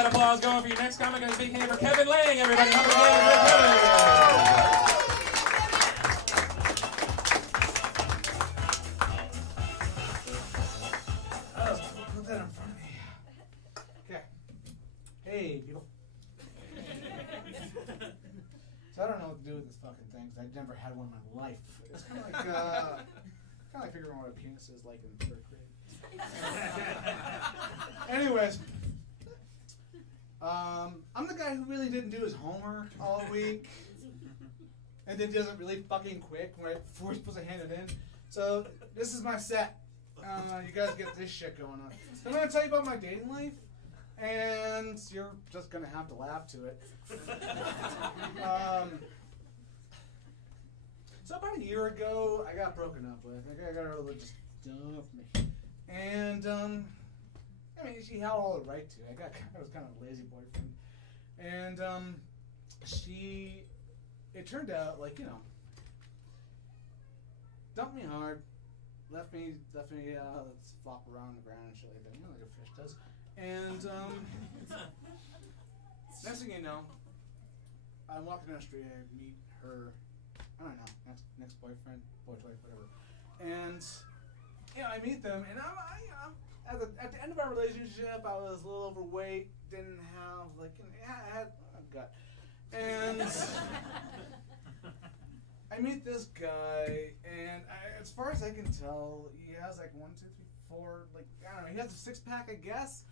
Applause going for your next comic, and a big hand for Kevin Lang, everybody. Have a Put that in front of me. this fucking thing because I'd never had one in my life. It's kind of like figuring out what a penis is like in 3rd grade. Anyways, I'm the guy who really didn't do his homework all week, and then does it really fucking quick right before he's supposed to hand it in. So this is my set. You guys get this shit going on. So I'm gonna tell you about my dating life, and you're just gonna have to laugh to it. So about a year ago, I got broken up with. I got a religious stuff, and I mean, she had all the right to. I was kind of a lazy boyfriend, and it turned out like dumped me hard, left me flop around on the ground and shit like that, like a fish does, and next thing you know, I'm walking down the street, I meet her, I don't know, next boyfriend, boy-toy, whatever, and I meet them, and I'm at the end of our relationship, I was a little overweight, didn't have I had a gut, and I meet this guy, and as far as I can tell, he has like 1, 2, 3, 4, like I don't know, he has a 6-pack, I guess.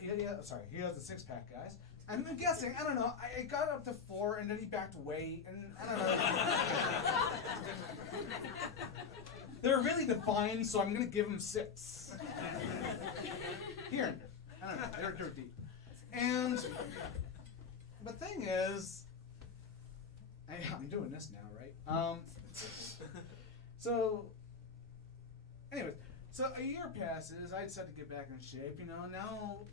He has a 6-pack, guys. I'm guessing, I don't know, I got up to 4 and then he backed away, and I don't know. They're really defined, so I'm gonna give him 6. Here and there. I don't know, they're deep. And the thing is, I'm doing this now, right? So, anyways, so a year passes, I decided to get back in shape, now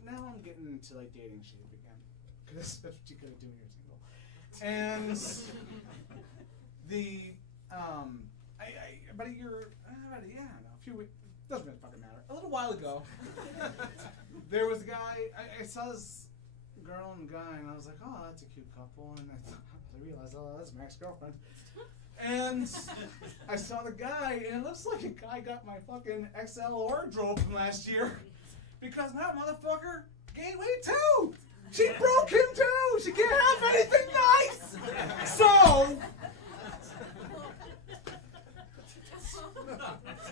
I'm getting into like dating shape again. Because that's what you gotta do when you're single. And about a year, I don't know, a few weeks, doesn't really fucking matter. A little while ago, there was a guy, I saw this girl and guy, and I was like, oh, that's a cute couple, and I realized, oh, that's my ex-girlfriend. And I saw the guy, and it looks like a guy got my fucking XL wardrobe from last year, because that motherfucker gained weight too! She broke him too! She can't have anything nice! So,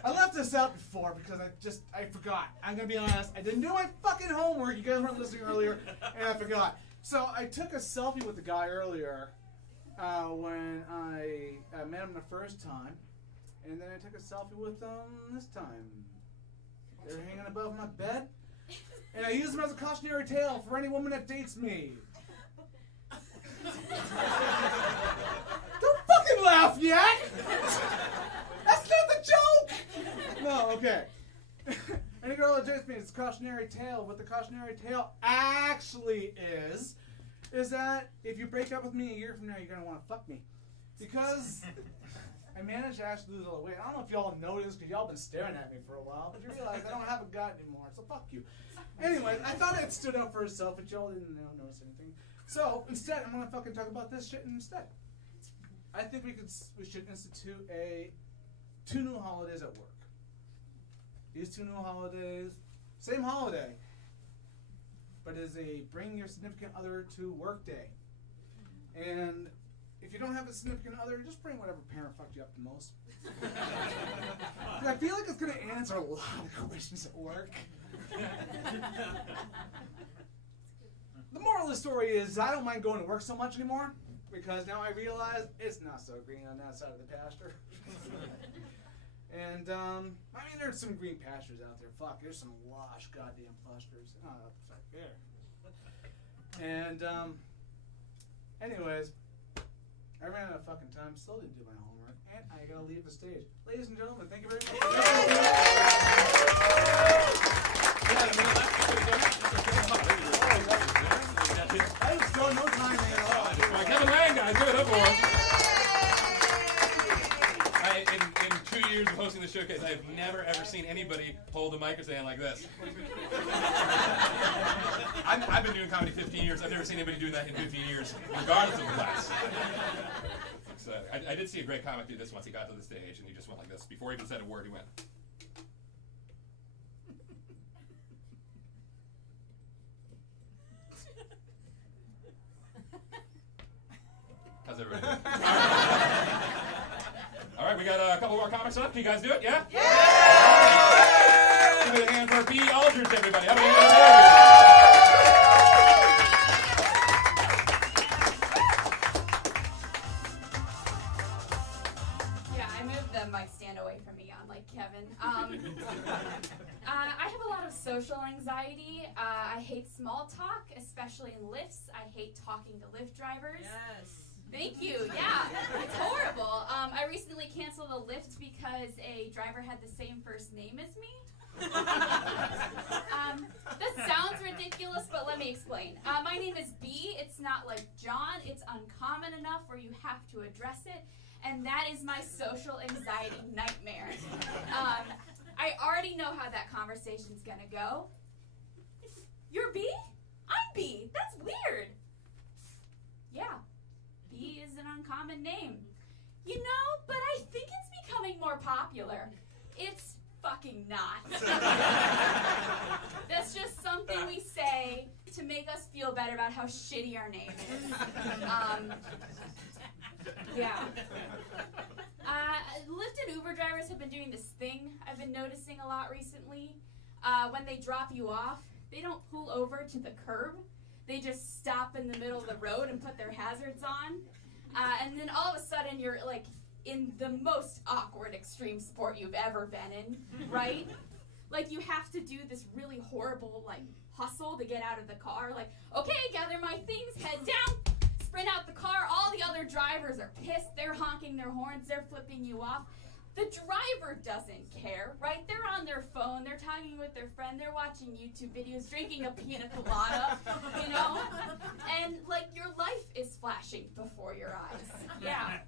I left this out before because I forgot. I'm gonna be honest, I didn't do my fucking homework, you guys weren't listening earlier, and I forgot. So I took a selfie with the guy earlier when I met him the first time, and then I took a selfie with them this time. They're hanging above my bed, and I use them as a cautionary tale for any woman that dates me. Don't fucking laugh yet! That's not the joke! No, okay. Any girl that dates me, it's a cautionary tale. What the cautionary tale actually is that if you break up with me a year from now, you're going to want to fuck me. Because I managed to actually lose all the weight. I don't know if y'all noticed, because y'all been staring at me for a while, but you realize I don't have a gut anymore, so fuck you. Anyway, I thought it stood up for itself, but y'all didn't notice anything. So, instead, I'm going to fucking talk about this shit instead. I think we should institute 2 new holidays at work. These 2 new holidays, same holiday, but is a bring your significant other to work day. And if you don't have a significant other, just bring whatever parent fucked you up the most. I feel like it's going to answer a lot of questions at work. The moral of the story is I don't mind going to work so much anymore, because now I realize it's not so green on that side of the pasture. And, I mean, there's some green pastures out there. Fuck, there's some lush goddamn pastures. Oh, fuck, there. And, anyways, I ran out of fucking time, still didn't do my homework, and I gotta leave the stage. Ladies and gentlemen, thank you very much. I was throwing no time in at all. Kevin Lang, guys, give it up for him. In 2 years of hosting the showcase, I have never ever seen anybody hold a microphone like this. I've been doing comedy 15 years. I've never seen anybody do that in 15 years, regardless of the class. So I did see a great comic do this once. He got to the stage and he just went like this. Before he even said a word, he went. How's everybody doing? got a couple more comics left. Can you guys do it? Yeah? Yeah! Give it a hand for B. Aldridge, everybody. How about you? Yeah, I moved the mic stand away from me on, like Kevin. I have a lot of social anxiety. I hate small talk, especially in lifts. I hate talking to Lyft drivers. Yes. Thank you. Yeah, it's horrible. I recently canceled a Lyft because a driver had the same first name as me. That sounds ridiculous, but let me explain. My name is B. It's not like John. It's uncommon enough where you have to address it, and that is my social anxiety nightmare. I already know how that conversation's gonna go. You're B? I'm B. That's weird. Yeah. B is an uncommon name. You know, but I think it's becoming more popular. It's fucking not. That's just something we say to make us feel better about how shitty our name is. Yeah. Lyft and Uber drivers have been doing this thing I've been noticing a lot recently. When they drop you off, they don't pull over to the curb. They just stop in the middle of the road and put their hazards on. And then all of a sudden you're like in the most awkward extreme sport you've ever been in, right? Like you have to do this really horrible like hustle to get out of the car. Like, okay, gather my things, head down, sprint out the car. All the other drivers are pissed. They're honking their horns. They're flipping you off. The driver doesn't care, right? They're on their phone. They're talking with their friend. They're watching YouTube videos, drinking a pina colada, you know? And, like, your life is flashing before your eyes. Yeah.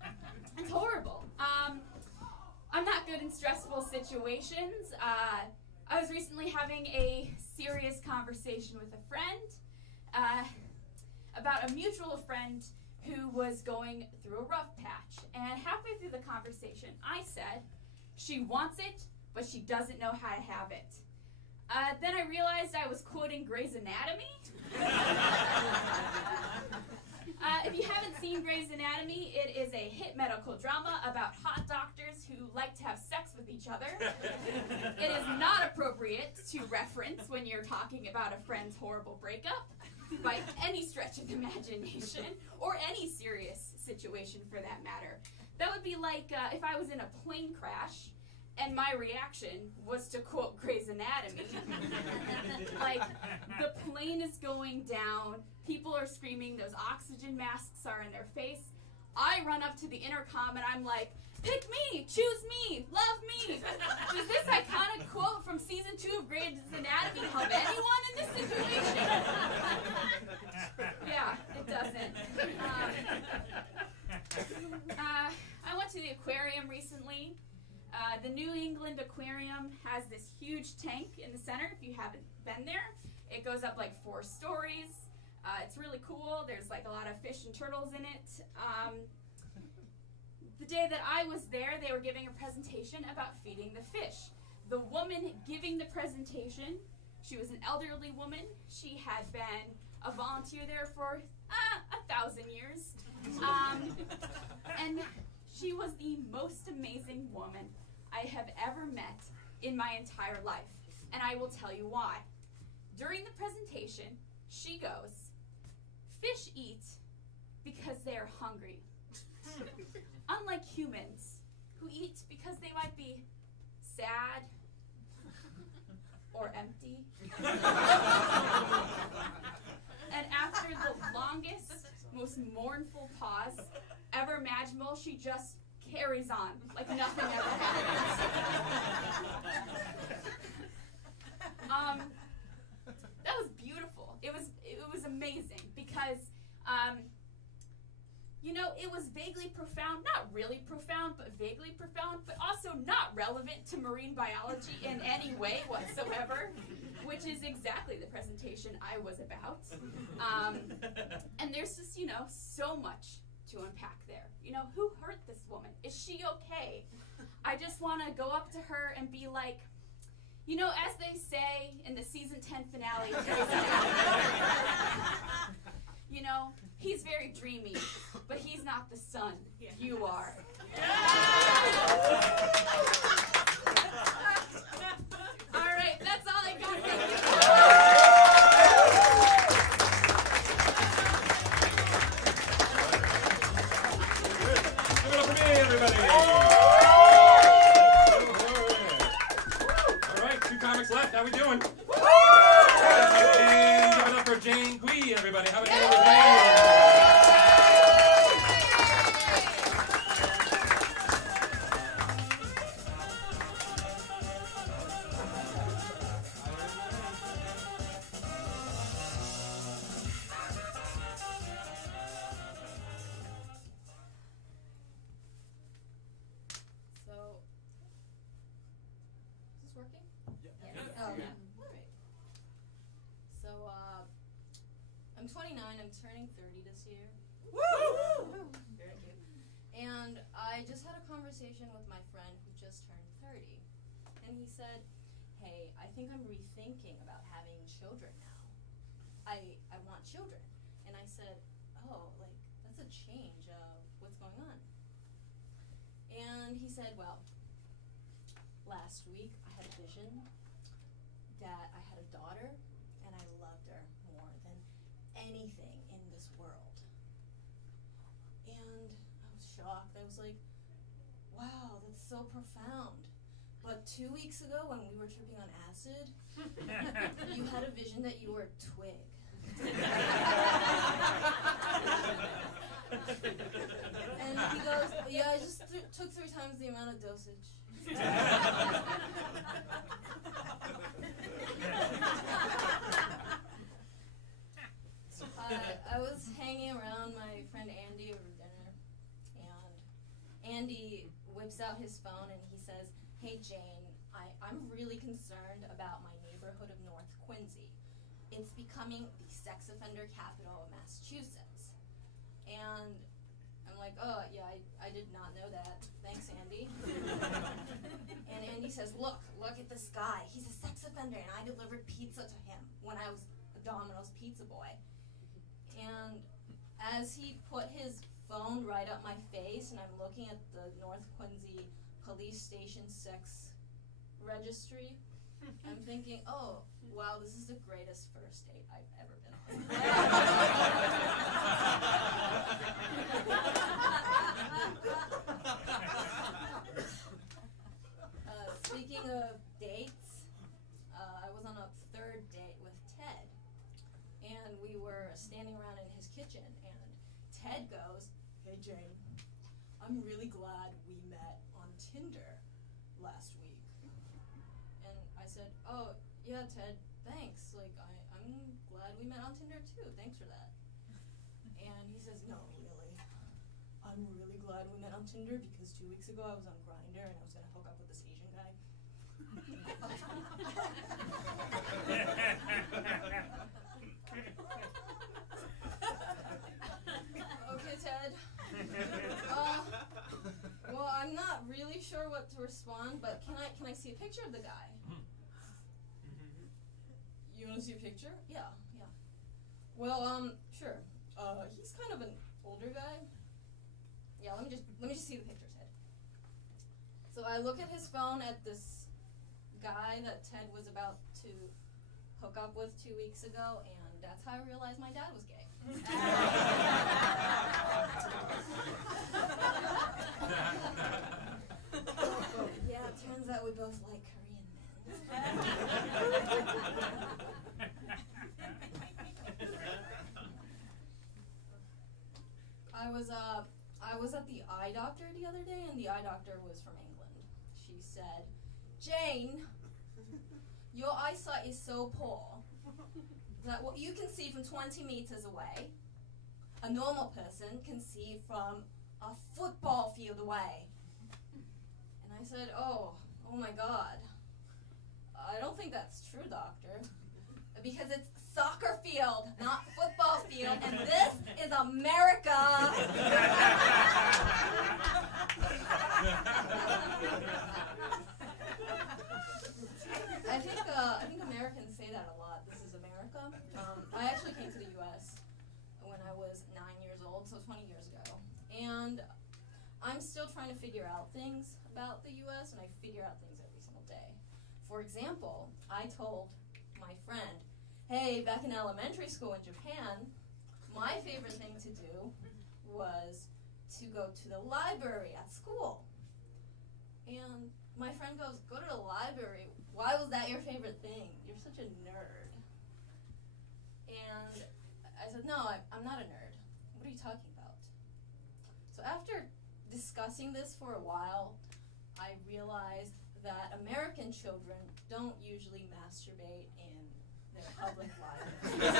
It's horrible. I'm not good in stressful situations. I was recently having a serious conversation with a friend about a mutual friend who was going through a rough patch. And halfway through the conversation, I said, she wants it, but she doesn't know how to have it. Then I realized I was quoting Grey's Anatomy. If you haven't seen Grey's Anatomy, it is a hit medical drama about hot doctors who like to have sex with each other. It is not appropriate to reference when you're talking about a friend's horrible breakup by any stretch of imagination, or any serious situation for that matter. That would be like if I was in a plane crash and my reaction was to quote Grey's Anatomy. Like, the plane is going down, people are screaming, those oxygen masks are in their face. I run up to the intercom and I'm like, pick me, choose me, love me. Does this iconic quote from season 2 of Grey's Anatomy help anyone in this situation? Yeah, it doesn't. I went to the aquarium recently. The New England Aquarium has this huge tank in the center. If you haven't been there, it goes up like 4 stories. It's really cool. There's like a lot of fish and turtles in it. The day that I was there, they were giving a presentation about feeding the fish. The woman giving the presentation, she was an elderly woman. She had been a volunteer there for 1,000 years. And she was the most amazing woman I have ever met in my entire life. And I will tell you why. During the presentation, she goes, fish eat because they are hungry. Unlike humans, who eat because they might be sad or empty. And after the longest, most mournful pause ever imaginable, she just carries on like nothing ever happened. That was beautiful. It was amazing because you know, it was vaguely profound, not really profound, but vaguely profound, but also not relevant to marine biology in any way whatsoever, which is exactly the presentation I was about. And there's just, you know, so much to unpack there. You know, who hurt this woman? Is she okay? I just want to go up to her and be like, you know, as they say in the season 10 finale of Grey's Anatomy, you know, he's very dreamy, but he's not the sun. You are. Yeah. we doing? Jane, give it up for Jane Gui, everybody. How about it for Jane? So, is this working? Yeah. Oh, yeah. All right. So, I'm 29. I'm turning 30 this year. Woo! Thank you. And I just had a conversation with my friend who just turned 30. And he said, hey, I think I'm rethinking about having children now. I want children. And I said, oh, like, that's a change of what's going on. And he said, well, last week I had a vision that I had a daughter and I loved her more than anything in this world. And I was shocked. I was like, wow, that's so profound. But 2 weeks ago when we were tripping on acid, you had a vision that you were a twig. And he goes, yeah, I just took 3 times the amount of dosage. I was hanging around my friend Andy over dinner, and Andy whips out his phone and he says, hey Jane, I'm really concerned about my neighborhood of North Quincy. It's becoming the sex offender capital of Massachusetts. And I'm like, oh yeah, I did not know that. Thanks, Andy. And Andy says, look at this guy. He's a sex offender, and I delivered pizza to him when I was a Domino's pizza boy. And as he put his phone right up my face, and I'm looking at the North Quincy police station sex registry, I'm thinking, oh, wow, this is the greatest first date I've ever been on. Speaking of dates, I was on a 3rd date with Ted, and we were standing around in his kitchen, and Ted goes, hey Jane, I'm really glad we met on Tinder last week. And I said, oh, yeah, Ted, thanks. Like, I'm glad we met on Tinder too. Thanks for that. And he says, no, really. I'm really glad we met on Tinder because 2 weeks ago I was on Grindr and I was going to hook up with this Asian guy. Okay, Ted. Well, I'm not really sure what to respond, but can I see a picture of the guy? You want to see a picture? Yeah. Well, sure. He's kind of an older guy. Yeah, let me just see the picture, Ted. So I look at his phone at this guy that Ted was about to hook up with 2 weeks ago, and that's how I realized my dad was gay. Yeah, it turns out we both like Korean men. I was at the eye doctor the other day, and the eye doctor was from England. She said, Jane, your eyesight is so poor that what you can see from 20 meters away, a normal person can see from a football field away. And I said, oh my God. I don't think that's true, doctor. Because it's soccer field, not football field, and this is America. I think Americans say that a lot. This is America. I actually came to the U.S. when I was 9 years old, so 20 years ago. And I'm still trying to figure out things about the U.S., and I figure out things every single day. For example, I told my friend, hey, back in elementary school in Japan, my favorite thing to do was to go to the library at school. And my friend goes, go to the library? why was that your favorite thing? You're such a nerd. And I said, no, I'm not a nerd. What are you talking about? So after discussing this for a while, I realized that American children don't usually masturbate in their public libraries.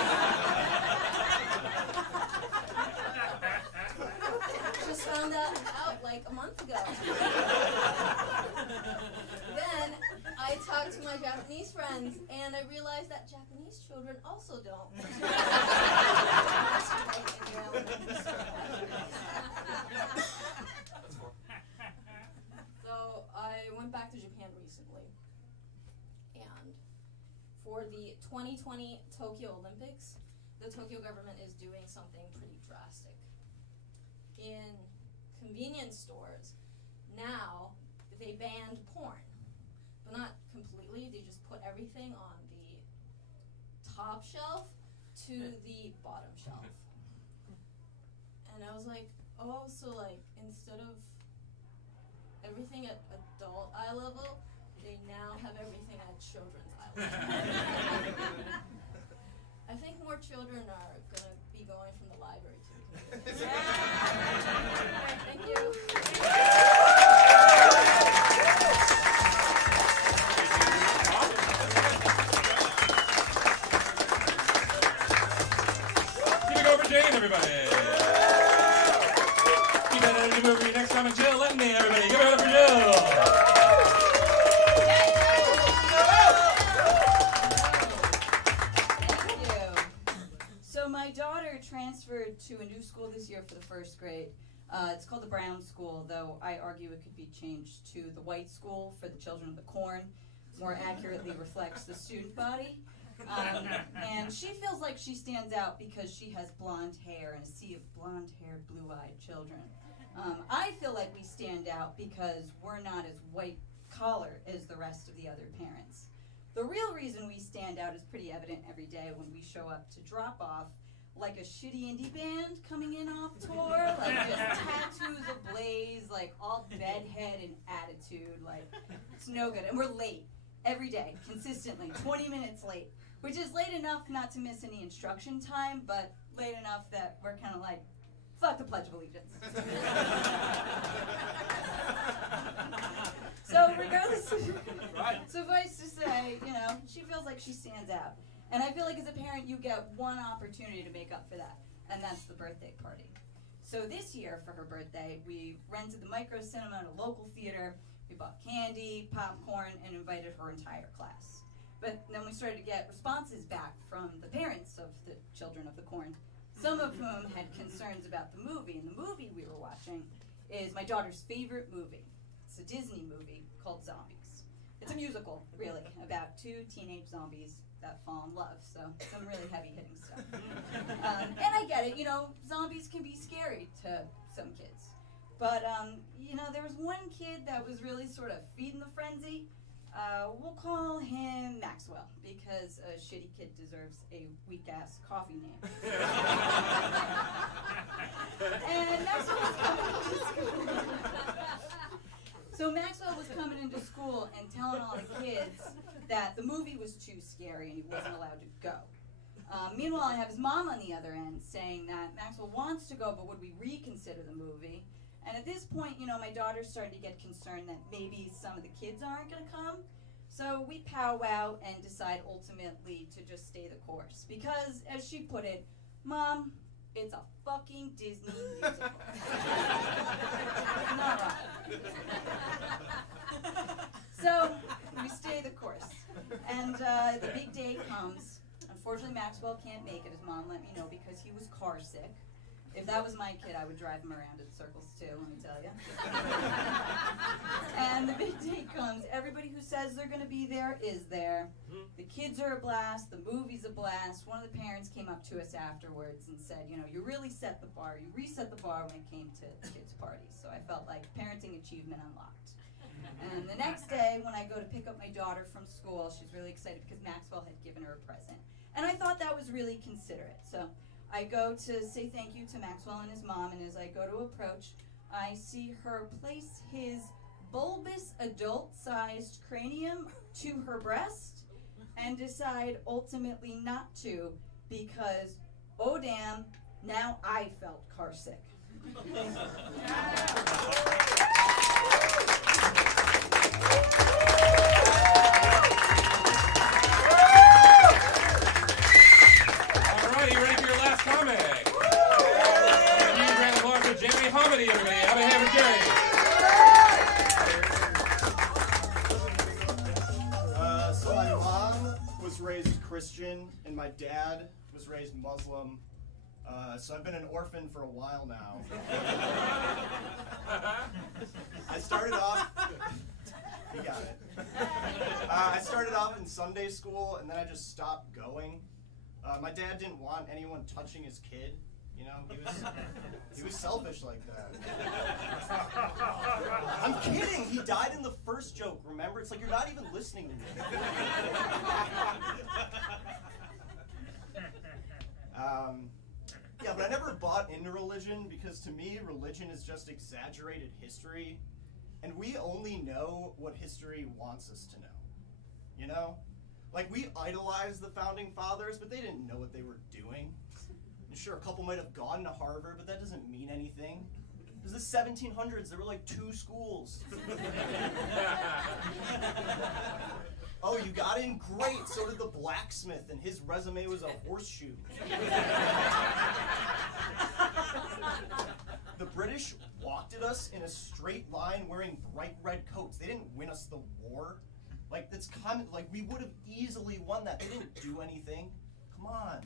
Just found that out like a month ago. Then I talked to my Japanese friends, and I realized that Japanese children also don't masturbate in their elementary school. So I went back to Japan recently, and for the 2020 Tokyo Olympics, the Tokyo government is doing something pretty drastic. In convenience stores, now they banned porn, but not completely. They just put everything on the top shelf to the bottom shelf. And I was like, oh, so like instead of everything at adult eye level, they now have everything at children's eye level. I think more children are going to be going from the library to the convenience store. Alright, thank you. Give it go for Jane, everybody. Keep that energy moving. Next time, Jill, let me, everybody. Give it up for Jill. My daughter transferred to a new school this year for the first grade. It's called the Brown School, though I argue it could be changed to the White School for the Children of the Corn. More accurately reflects the student body. And she feels like she stands out because she has blonde hair and a sea of blonde-haired, blue-eyed children. I feel like we stand out because we're not as white-collar as the rest of the other parents. The real reason we stand out is pretty evident every day when we show up to drop off like a shitty indie band coming in off tour, like just tattoos ablaze, like all bedhead and attitude, like it's no good. And we're late every day, consistently, 20 minutes late, which is late enough not to miss any instruction time, but late enough that we're kind of like, fuck the Pledge of Allegiance. So regardless, suffice to say, you know, she feels like she stands out. And I feel like as a parent, you get one opportunity to make up for that, and that's the birthday party. So this year, for her birthday, we rented the micro cinema at a local theater. We bought candy, popcorn, and invited her entire class. But then we started to get responses back from the parents of the Children of the Corn, some of whom had concerns about the movie. And the movie we were watching is my daughter's favorite movie. It's a Disney movie called Zombies. It's a musical, really, about two teenage zombies that fall in love, so some really heavy-hitting stuff. And I get it, you know, zombies can be scary to some kids. But, you know, there was one kid that was really sort of feeding the frenzy. We'll call him Maxwell, because a shitty kid deserves a weak-ass coffee name. And Maxwell was coming into school. So Maxwell was coming into school and telling all the kids that the movie was too scary and he wasn't allowed to go. Meanwhile, I have his mom on the other end saying that Maxwell wants to go, but would we reconsider the movie? And at this point, you know, my daughter's starting to get concerned that maybe some of the kids aren't going to come. So we powwow and decide ultimately to just stay the course. Because, as she put it, Mom, it's a fucking Disney musical. Not right. So we stay the course. And the big day comes. Unfortunately, Maxwell can't make it. His mom let me know because he was car sick. If that was my kid, I would drive him around in circles too, let me tell you. And the big day comes. Everybody who says they're going to be there is there. The kids are a blast. The movie's a blast. One of the parents came up to us afterwards and said, you know, you really set the bar. You reset the bar when it came to kids' parties. So I felt like parenting achievement unlocked. And the next day, when I go to pick up my daughter from school, she's really excited because Maxwell had given her a present. And I thought that was really considerate. So I go to say thank you to Maxwell and his mom, and as I go to approach, I see her place his bulbous adult-sized cranium to her breast and decide ultimately not to because, oh damn, now I felt carsick. Alrighty, ready for your last comic? Huge round of applause for Jeremy Homedy, everybody. Have a hand for Jerry. So my mom was raised Christian and my dad was raised Muslim. So I've been an orphan for a while now. I started off. You got it. I started off in Sunday school and then I just stopped going. My dad didn't want anyone touching his kid. You know, he was selfish like that. I'm kidding. He died in the first joke. Remember, it's like you're not even listening to me. Yeah, but I never bought into religion because to me, religion is just exaggerated history, and we only know what history wants us to know. You know, like we idolize the founding fathers, but they didn't know what they were doing. Sure, a couple might have gone to Harvard, but that doesn't mean anything. It was the 1700s. There were like 2 schools. Oh, you got in? Great. So did the blacksmith, and his resume was a horseshoe. The British walked at us in a straight line wearing bright red coats. They didn't win us the war. Like, that's common. Like, we would have easily won that. They didn't do anything. Come on.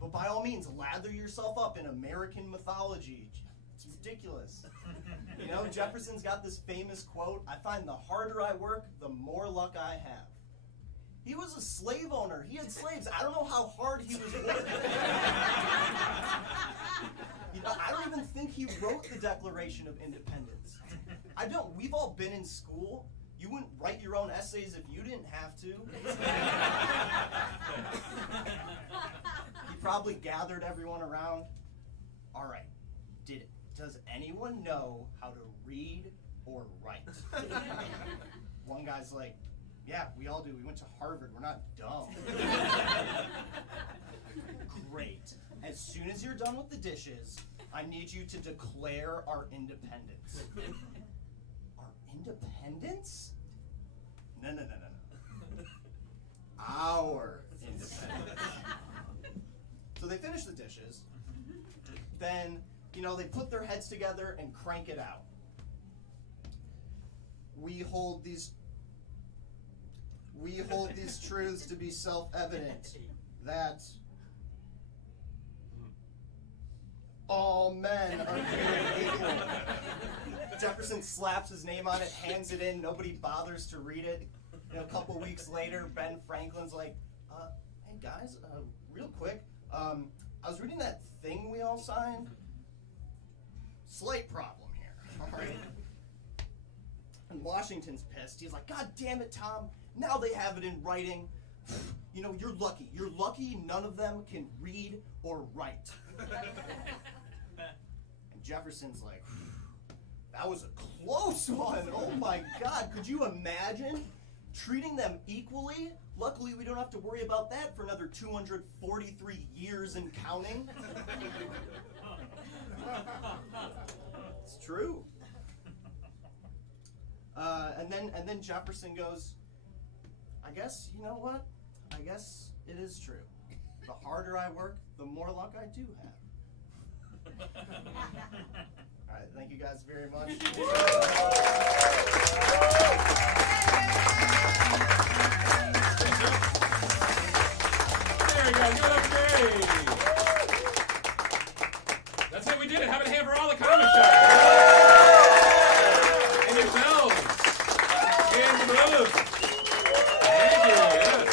But by all means, lather yourself up in American mythology. It's ridiculous. You know, Jefferson's got this famous quote, I find the harder I work, the more luck I have. He was a slave owner. He had slaves. I don't know how hard he was working. You know, I don't even think he wrote the Declaration of Independence. I don't. We've all been in school. You wouldn't write your own essays if you didn't have to. He probably gathered everyone around. All right, does anyone know how to read or write? One guy's like, yeah, we all do. We went to Harvard. We're not dumb. Great. As soon as you're done with the dishes, I need you to declare our independence. Our independence? No. Our independence. So they finish the dishes. Then, you know, they put their heads together and crank it out. We hold these truths to be self-evident, that all men are created equal. Jefferson slaps his name on it, hands it in, nobody bothers to read it. You know, a couple weeks later, Ben Franklin's like, hey guys, real quick, I was reading that thing we all signed. Slight problem here, all right? And Washington's pissed. He's like, God damn it, Tom. Now they have it in writing. You know, you're lucky. You're lucky none of them can read or write. And Jefferson's like, that was a close one. Oh my God. Could you imagine treating them equally? Luckily, we don't have to worry about that for another 243 years and counting. It's true. And then Jefferson goes, I guess, you know what? I guess it is true. The harder I work, the more luck I do have. All right, thank you guys very much. There we go. Give it up, Gary. That's it. We did it. Have a hand for all the comic shops. And yourselves. And the brothers. Thank you. Yes.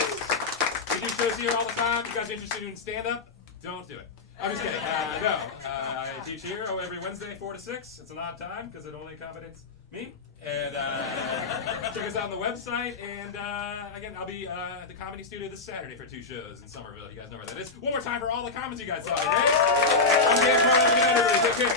We do shows here all the time. If you guys are interested in stand-up, don't do it. I'm just kidding. No. I teach here every Wednesday, 4 to 6. It's an odd time because it only accommodates me. And check us out on the website. And again, I'll be at the Comedy Studio this Saturday for 2 shows in Somerville. You guys know where that is. One more time for all the comments you guys saw today. I'm Dan Carlin. Good night, everybody. Take care.